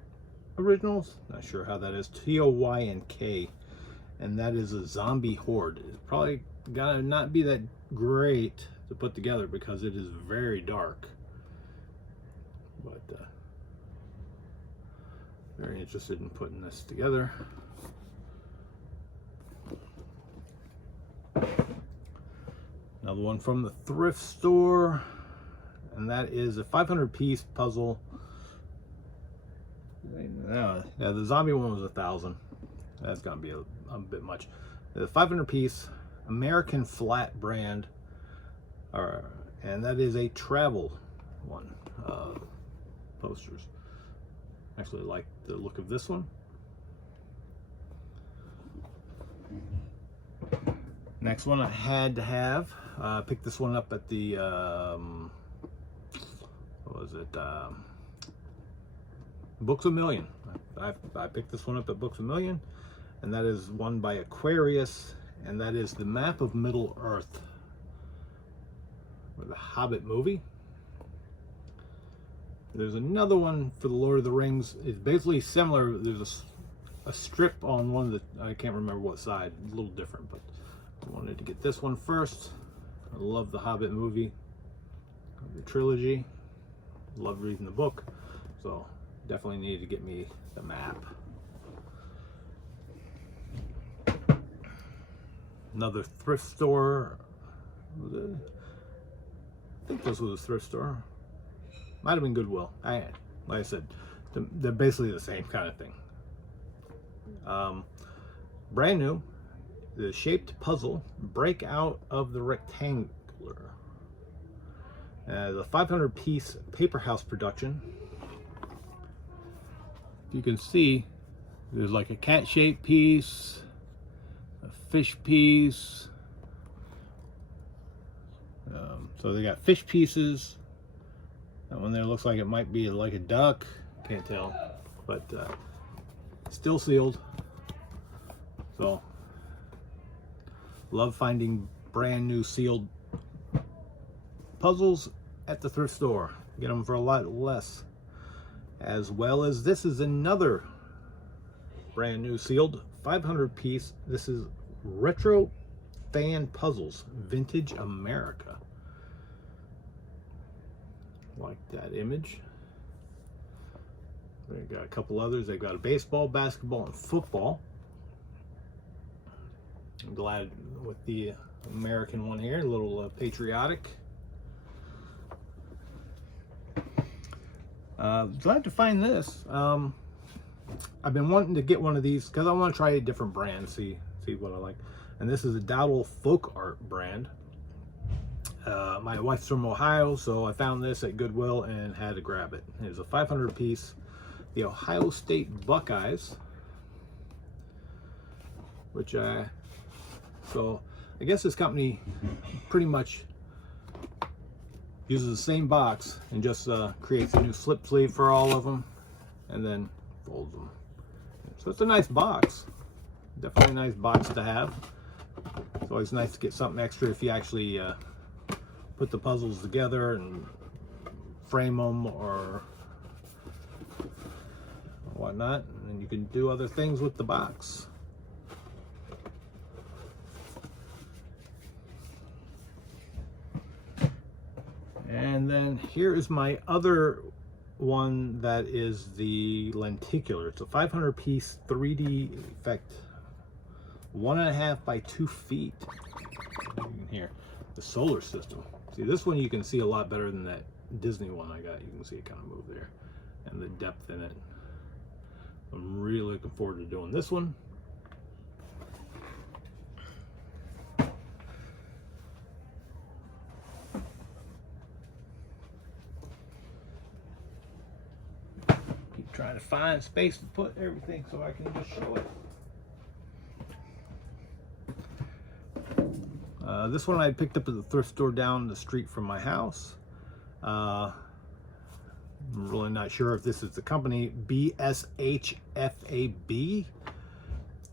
Originals, not sure how that is, T-O-Y-N-K, and that is a zombie horde. It's probably gotta not be that great to put together because it is very dark, but very interested in putting this together. Another one from the thrift store, and that is a 500-piece puzzle. Yeah, the zombie one was 1,000. That's gonna be a bit much. The 500-piece American flat brand, and that is a travel one. Posters. Actually like the look of this one. Next one I had to have. Picked this one up at the what was it? Books A Million. I picked this one up at Books A Million, and that is one by Aquarius, and that is the map of Middle Earth, or the Hobbit movie. There's another one for the Lord of the Rings. It's basically similar. There's a strip on one of the, I can't remember what side, a little different, but I wanted to get this one first. I love the Hobbit movie, the trilogy. Love reading the book, so definitely needed to get me the map. Another thrift store. I think this was a thrift store. Might have been Goodwill. Like I said, they're basically the same kind of thing. Brand new, the shaped puzzle, break out of the rectangular. The 500-piece paper house production. You can see there's like a cat-shaped piece, a fish piece. So they got fish pieces. That one there looks like it might be like a duck. Can't tell, but still sealed. So love finding brand new sealed puzzles at the thrift store. Get them for a lot less. As well as this is another brand new sealed 500-piece. This is Retro Fan Puzzles, Vintage America. Like that image. They got a couple others. They've got a baseball, basketball, and football. I'm glad with the American one here, a little patriotic. Glad to find this. I've been wanting to get one of these because I want to try a different brand, see what I like. And this is a Dowdle Folk Art brand. My wife's from Ohio, so I found this at Goodwill and had to grab it. It's a 500-piece, the Ohio State Buckeyes, which so I guess this company pretty much uses the same box and just creates a new slip sleeve for all of them, and then folds them. So it's a nice box. Definitely a nice box to have. It's always nice to get something extra if you actually put the puzzles together and frame them or whatnot, and you can do other things with the box. And then here is my other one that is the Lenticular. It's a 500 piece 3D effect, 1.5 by 2 feet. Here, the solar system. See, this one you can see a lot better than that Disney one I got. You can see it kind of move there and the depth in it. I'm really looking forward to doing this one. Keep trying to find space to put everything so I can just show it. This one I picked up at the thrift store down the street from my house. I'm really not sure if this is the company, BSHFAB.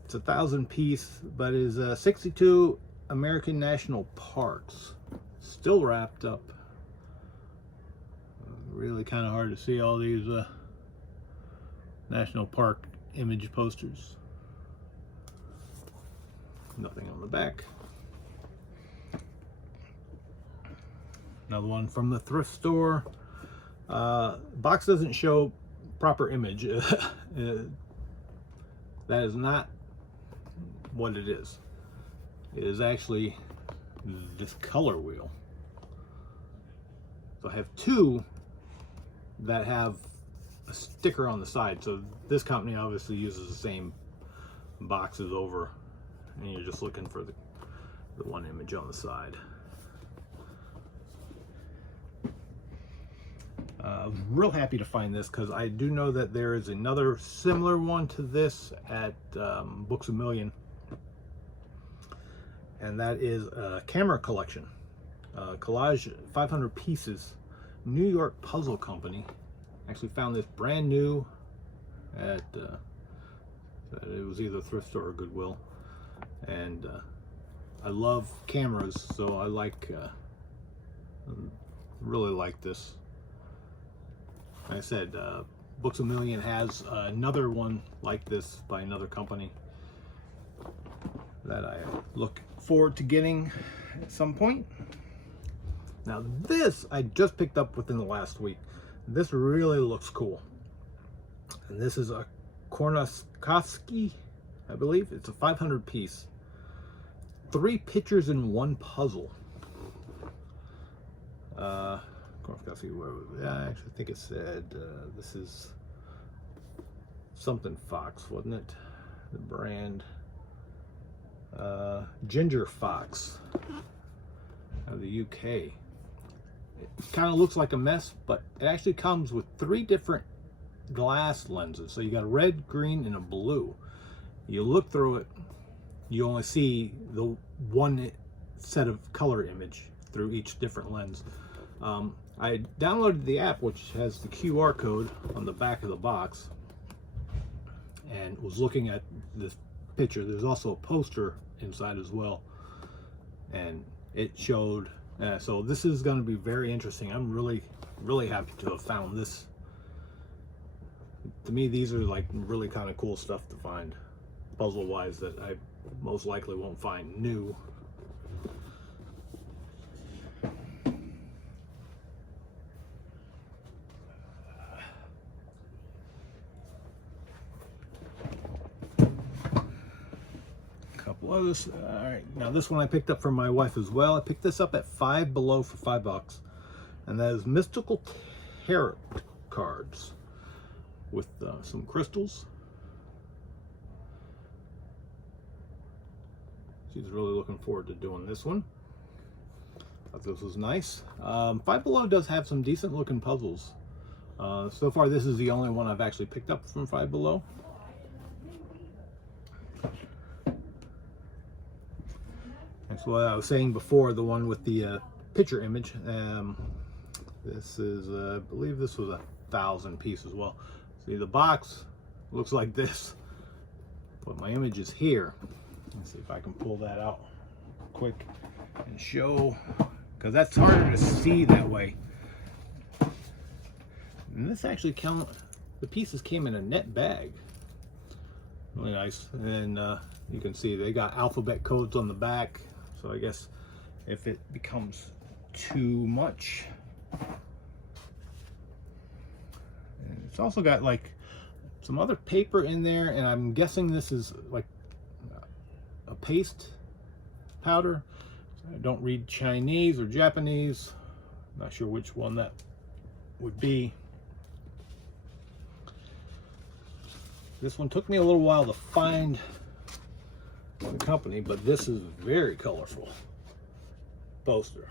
It's a 1,000 piece, but is 62 American national parks. Still wrapped up. Really kind of hard to see all these national park image posters. Nothing on the back. Another one from the thrift store. Box doesn't show proper image. That is not what it is. It is actually this color wheel. So I have two that have a sticker on the side. So this company obviously uses the same boxes over, and you're just looking for the one image on the side. I'm real happy to find this because I do know that there is another similar one to this at Books A Million, and that is a camera collection, collage, 500 pieces, New York Puzzle Company. Actually found this brand new at it was either thrift store or Goodwill, and I love cameras, so I really like this. Like I said, Books A Million has another one like this by another company that I look forward to getting at some point. Now this I just picked up within the last week. This really looks cool. And this is a Kornakowski, I believe. It's a 500 piece. 3 pictures in 1 puzzle. I actually think it said this is something Fox, wasn't it? The brand Ginger Fox out of the UK. It kind of looks like a mess, but it actually comes with 3 different glass lenses. So you got a red, green, and a blue. You look through it, you only see the one set of color image through each different lens. I downloaded the app, which has the QR code on the back of the box, and was looking at this picture. There's also a poster inside as well, and it showed, so this is going to be very interesting. I'm really happy to have found this. To me, these are like really kind of cool stuff to find puzzle wise that I most likely won't find new. Others. All right, now this one I picked up from my wife as well. I picked this up at Five Below for $5, and that is mystical tarot cards with some crystals. She's really looking forward to doing this one. Thought this was nice. Five Below does have some decent looking puzzles. So far this is the only one I've actually picked up from Five Below. That's what I was saying before, the one with the picture image. This is, I believe this was 1,000 piece as well. See, the box looks like this. Put my images here. Let's see if I can pull that out quick and show, because that's harder to see that way. And this actually the pieces came in a net bag. Really nice. And you can see they got alphabet codes on the back, so I guess if it becomes too much. And it's also got like some other paper in there, and I'm guessing this is like a paste powder. I don't read Chinese or Japanese. Not sure which one that would be. This one took me a little while to find the company, but this is very colorful poster.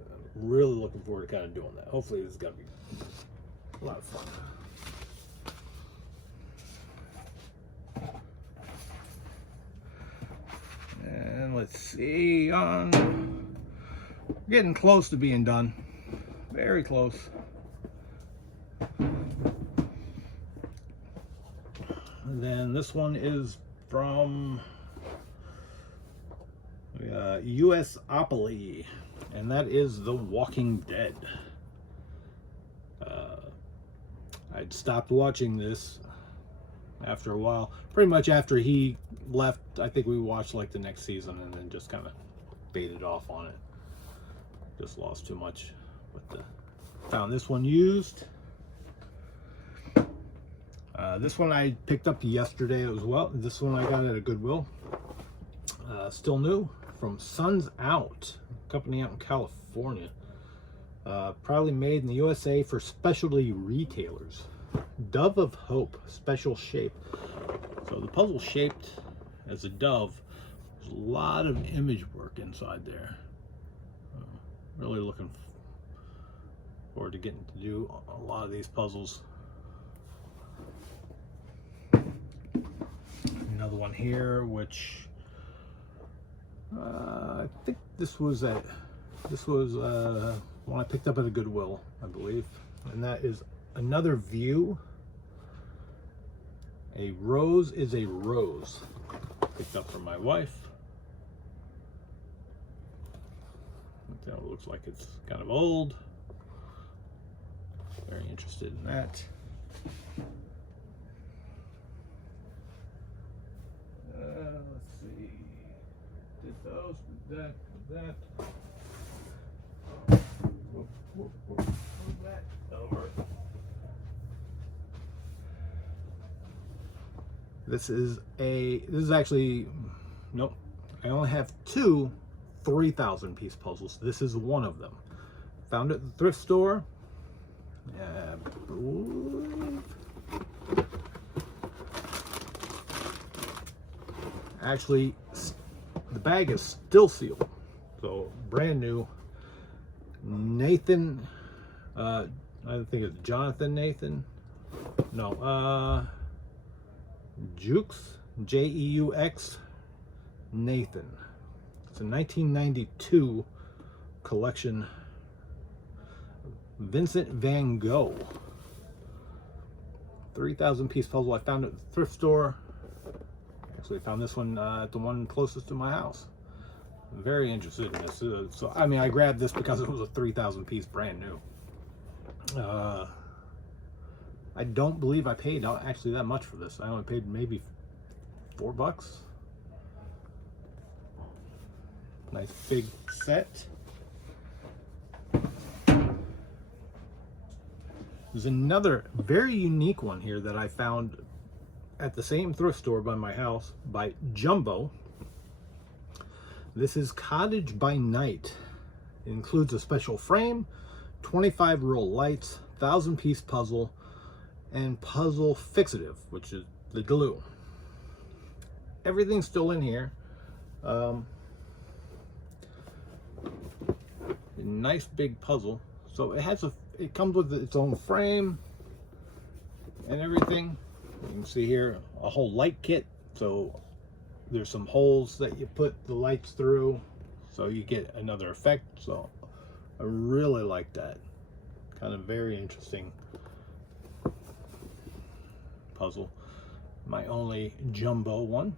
I'm really looking forward to kind of doing that. Hopefully this is going to be a lot of fun. And let's see, getting close to being done. Very close. And then this one is from US-opoly, and that is The Walking Dead. I'd stopped watching this after a while. Pretty much after he left, I think we watched like the next season and then just kind of faded off on it. Just lost too much. But found this one used. This one I picked up yesterday as well. This one I got at a Goodwill. Still new, from Suns Out, company out in California. Proudly made in the USA for specialty retailers. Dove of Hope, special shape. So the puzzle shaped as a dove. There's a lot of image work inside there. Really looking forward to getting to do a lot of these puzzles. Another one here, which I think this was one I picked up at a Goodwill, I believe, and that is Another View. A Rose is a Rose. Picked up from my wife. It looks like it's kind of old. Very interested in that. Let's see. Did those, did that. Move that over. This is actually, nope. I only have two 3,000 piece puzzles. This is one of them. Found it at the thrift store. Actually, the bag is still sealed, so brand new. Nathan, I think it's Jonathan Nathan. No, Jeux, J-E-U-X, Nathan. It's a 1992 collection. Vincent Van Gogh. 3,000 piece puzzle. I found it at the thrift store. Actually, I found this one at the one closest to my house. I'm very interested in this. So, I mean, I grabbed this because it was a 3,000 piece brand new. I don't believe I paid actually that much for this. I only paid maybe $4. Nice big set. There's another very unique one here that I found at the same thrift store by my house by Jumbo. This is Cottage by Night. It includes a special frame, 25 roll lights, 1,000 piece puzzle, and puzzle fixative, which is the glue. Everything's still in here. Nice big puzzle. So it comes with its own frame and everything. You can see here a whole light kit. So there's some holes that you put the lights through, so you get another effect. So I really like that. Kind of very interesting. puzzle. My only jumbo one,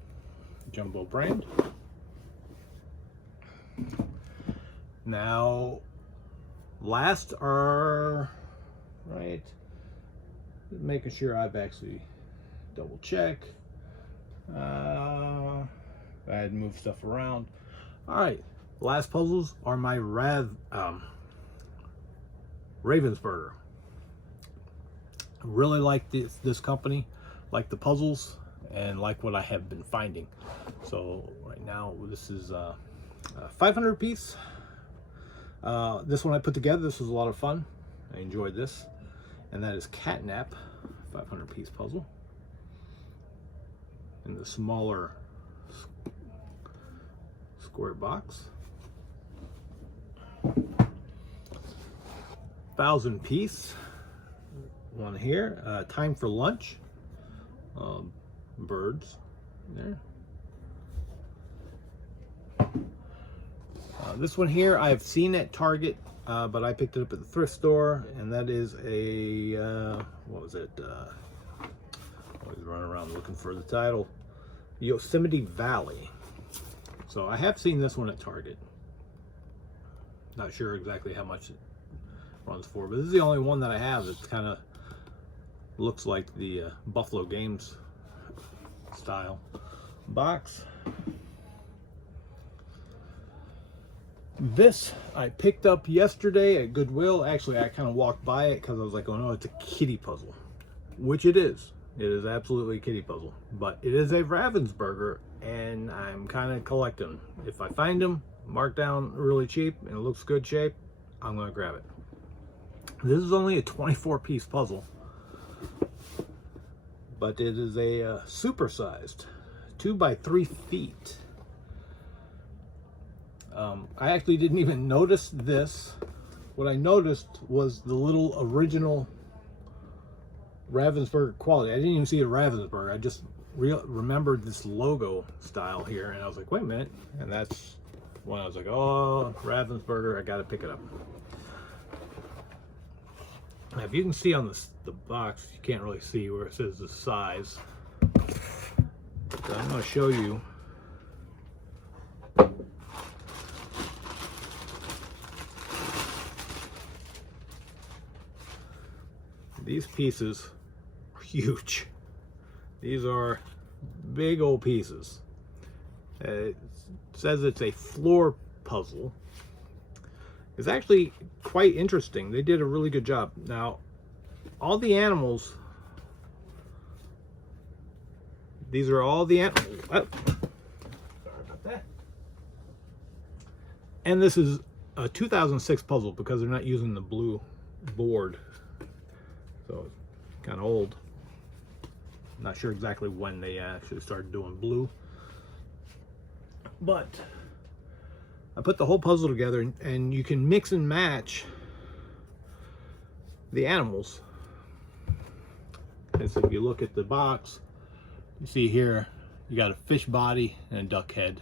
jumbo brand. Now, last are, right, making sure I've actually double check. I had to move stuff around. All right, last puzzles are my Ravensburger. Really like this company, like the puzzles, and like what I have been finding. So right now, this is a 500 piece. This one I put together. This was a lot of fun. I enjoyed this, and that is Catnap, 500 piece puzzle in the smaller square box. 1,000 piece one here. Time for lunch. Birds there. This one here I've seen at Target, but I picked it up at the thrift store, and that is a what was it? Always running around looking for the title. Yosemite Valley. So I have seen this one at Target. Not sure exactly how much it runs for, but this is the only one that I have that's kind of looks like the Buffalo Games style box. This I picked up yesterday at Goodwill. Actually, I kind of walked by it because I was like, oh no, it's a kitty puzzle, which it is. It is absolutely a kitty puzzle, but it is a Ravensburger, and I'm kind of collecting. If I find them marked down really cheap and it looks good shape, I'm going to grab it. This is only a 24 piece puzzle, but it is a super-sized 2 by 3 feet. I actually didn't even notice this. What I noticed was the little original Ravensburger quality. I didn't even see a Ravensburger. I just remembered this logo style here, and I was like, wait a minute. And that's when I was like, oh, Ravensburger, I got to pick it up. Now, if you can see on the box, you can't really see where it says the size. So I'm going to show you. These pieces are huge. These are big old pieces. It says it's a floor puzzle. It's actually quite interesting. They did a really good job. Now, all the animals, these are all the animals. Oh, sorry about that. And this is a 2006 puzzle because they're not using the blue board. So it's kind of old. Not sure exactly when they actually started doing blue. But I put the whole puzzle together, and you can mix and match the animals. And so if you look at the box, you see here, you got a fish body and a duck head,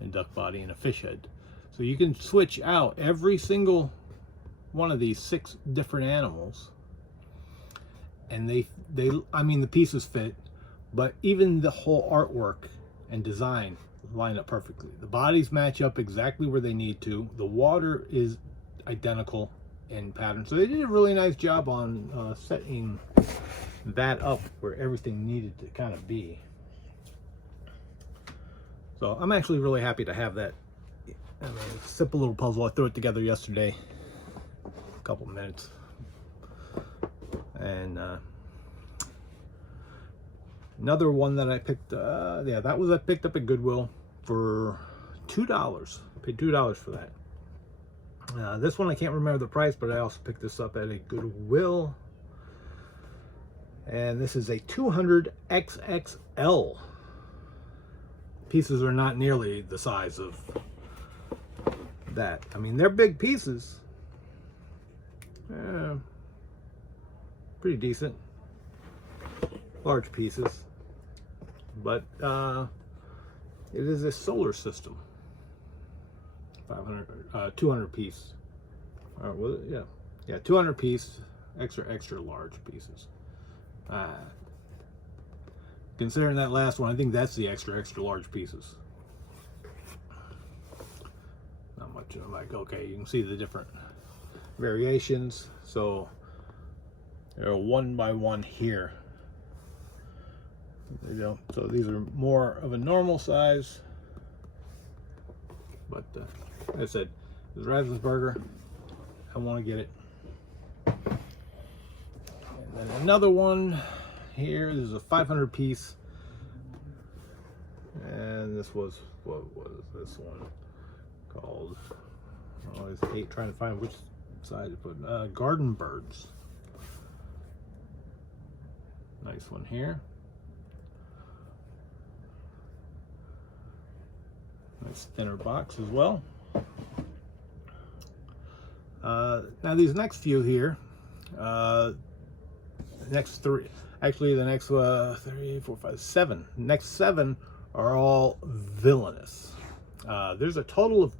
and duck body and a fish head. So you can switch out every single one of these 6 different animals. And I mean, the pieces fit, but even the whole artwork and design line up perfectly. The bodies match up exactly where they need to. The water is identical in pattern. So they did a really nice job on setting that up where everything needed to kind of be. So I'm actually really happy to have that. I mean, simple little puzzle. I threw it together yesterday, a couple minutes. And another one that I picked, yeah, that was I picked up at Goodwill for $2. I paid $2 for that. This one I can't remember the price, but I also picked this up at a Goodwill. And this is a 200 XXL. Pieces are not nearly the size of that. I mean, they're big pieces. Pretty decent. Large pieces. But it is a solar system. 200 piece. Well, yeah, 200 piece, extra large pieces. considering that last one, I think that's the extra large pieces. Not much. I'm like, okay, you can see the different variations. So there are 1 by 1 here. There you go. So these are more of a normal size. But like I said, this Ravensburger, I want to get it. And then another one here. This is a 500 piece. And this was, what was this one called? I always hate trying to find which side to put. Garden Birds. Nice one here. Nice thinner box as well. Now these next few here, next three, actually the next 3, 4, 5, 7. Next 7 are all Villainous. There's a total of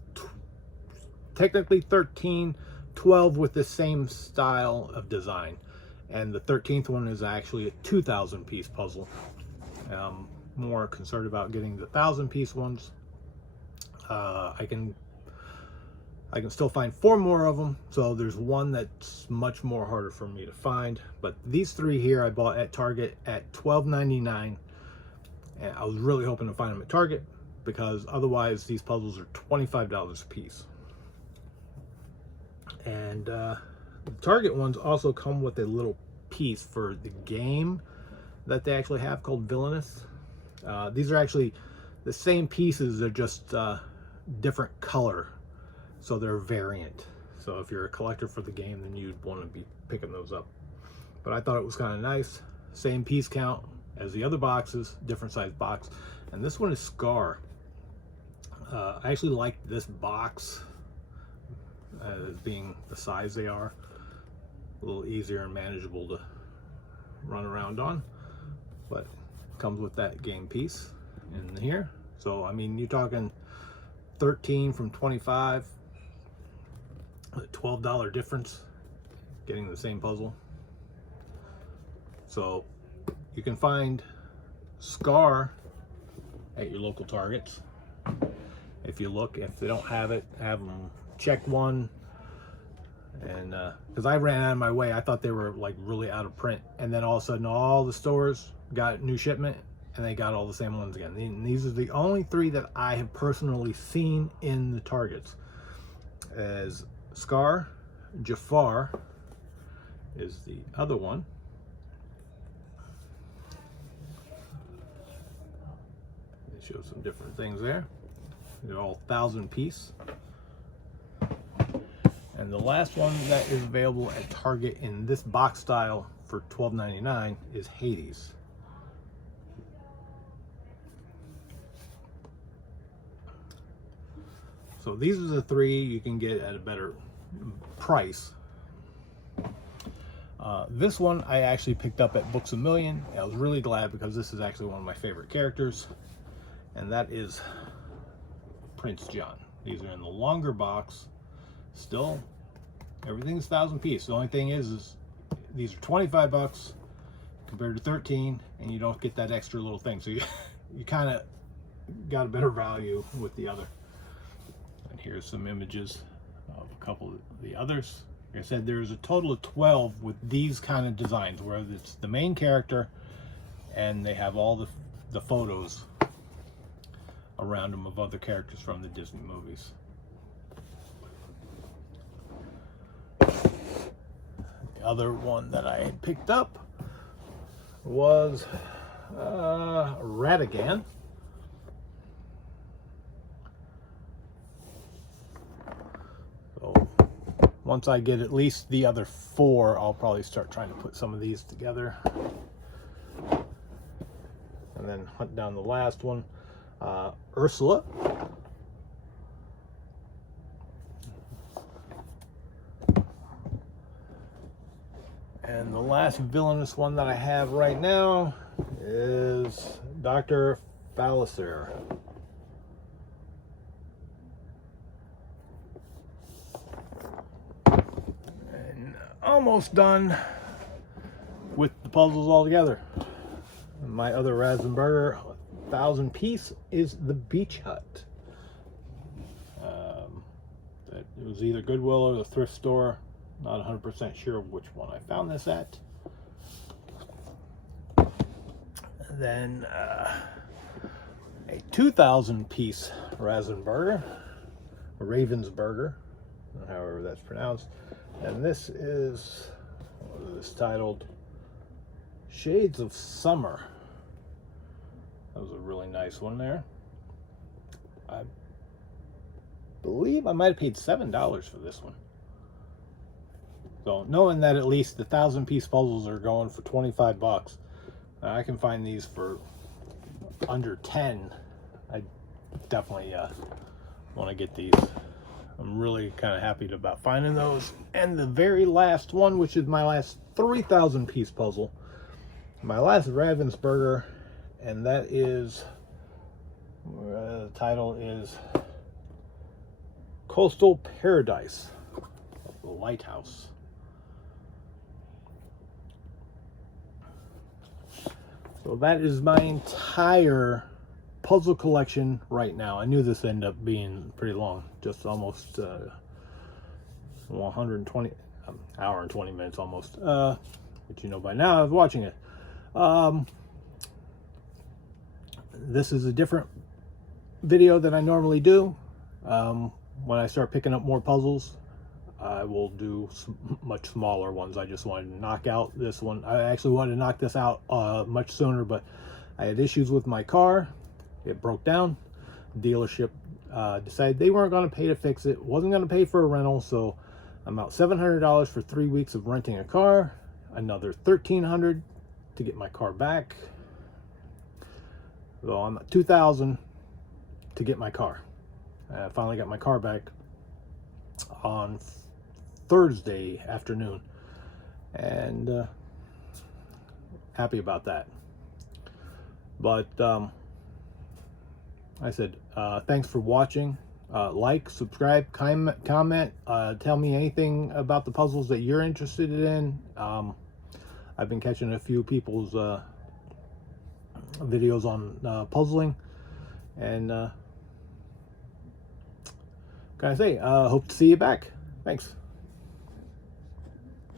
technically 13, 12 with the same style of design, and the 13th one is actually a 2,000 piece puzzle. I'm more concerned about getting the 1,000 piece ones. I can still find 4 more of them, so there's one that's much more harder for me to find. But these 3 here I bought at Target at $12.99, and I was really hoping to find them at Target, because otherwise these puzzles are $25 a piece. And the Target ones also come with a little piece for the game that they actually have called Villainous. These are actually the same pieces, they're just different color, so they're variant. So if you're a collector for the game, then you'd want to be picking those up. But I thought it was kind of nice. Same piece count as the other boxes, different size box. And this one is Scar. I actually like this box as being the size they are. A little easier and manageable to run around on. But comes with that game piece in here. So I mean, you're talking 13 from 25, a $12 difference getting the same puzzle. So you can find Scar at your local Targets. If you look, if they don't have it, have them check one. And because I ran out of my way, I thought they were like really out of print, and then all of a sudden all the stores got new shipment and they got all the same ones again. And these are the only 3 that I have personally seen in the Targets. As Scar, Jafar is the other one. It shows some different things there. They're all 1,000 piece. And the last one that is available at Target in this box style for $12.99 is Hades. So these are the 3 you can get at a better price. This one I actually picked up at Books A Million. I was really glad because this is actually one of my favorite characters, and that is Prince John. These are in the longer box. Still, everything's 1,000 piece. The only thing is these are 25 bucks compared to 13, and you don't get that extra little thing. So you kind of got a better value with the other. And here's some images of a couple of the others. Like I said, there's a total of 12 with these kind of designs, where it's the main character and they have all the photos around them of other characters from the Disney movies. The other one that I had picked up was Ratigan. So once I get at least the other 4, I'll probably start trying to put some of these together. And then hunt down the last one, Ursula. And the last Villainous one that I have right now is Dr. Falliser. And almost done with the puzzles all together. My other Ravensburger 1,000 piece is the Beach Hut. It was either Goodwill or the thrift store. Not 100% sure which one I found this at. Then a 2,000 piece Ravensburger, however that's pronounced. And this is, what is this titled? Shades of Summer. That was a really nice one there. I believe I might have paid $7 for this one. So knowing that at least the 1,000 piece puzzles are going for 25 bucks, I can find these for under 10. I definitely want to get these. I'm really kind of happy about finding those. And the very last one, which is my last 3,000 piece puzzle, my last Ravensburger, and that is, the title is Coastal Paradise, the Lighthouse. So that is my entire puzzle collection right now. I knew this ended up being pretty long, just almost 120 hour and 20 minutes almost. But you know by now I was watching it. This is a different video than I normally do. When I start picking up more puzzles, I will do much smaller ones. I just wanted to knock out this one. I actually wanted to knock this out much sooner, but I had issues with my car. It broke down. Dealership decided they weren't going to pay to fix it, wasn't going to pay for a rental, so I'm out $700 for 3 weeks of renting a car, another $1,300 to get my car back. So I'm at $2,000 to get my car. I finally got my car back on Thursday afternoon, and happy about that. But I said thanks for watching. Like, subscribe, comment, tell me anything about the puzzles that you're interested in. I've been catching a few people's videos on puzzling, and can I say hope to see you back. Thanks.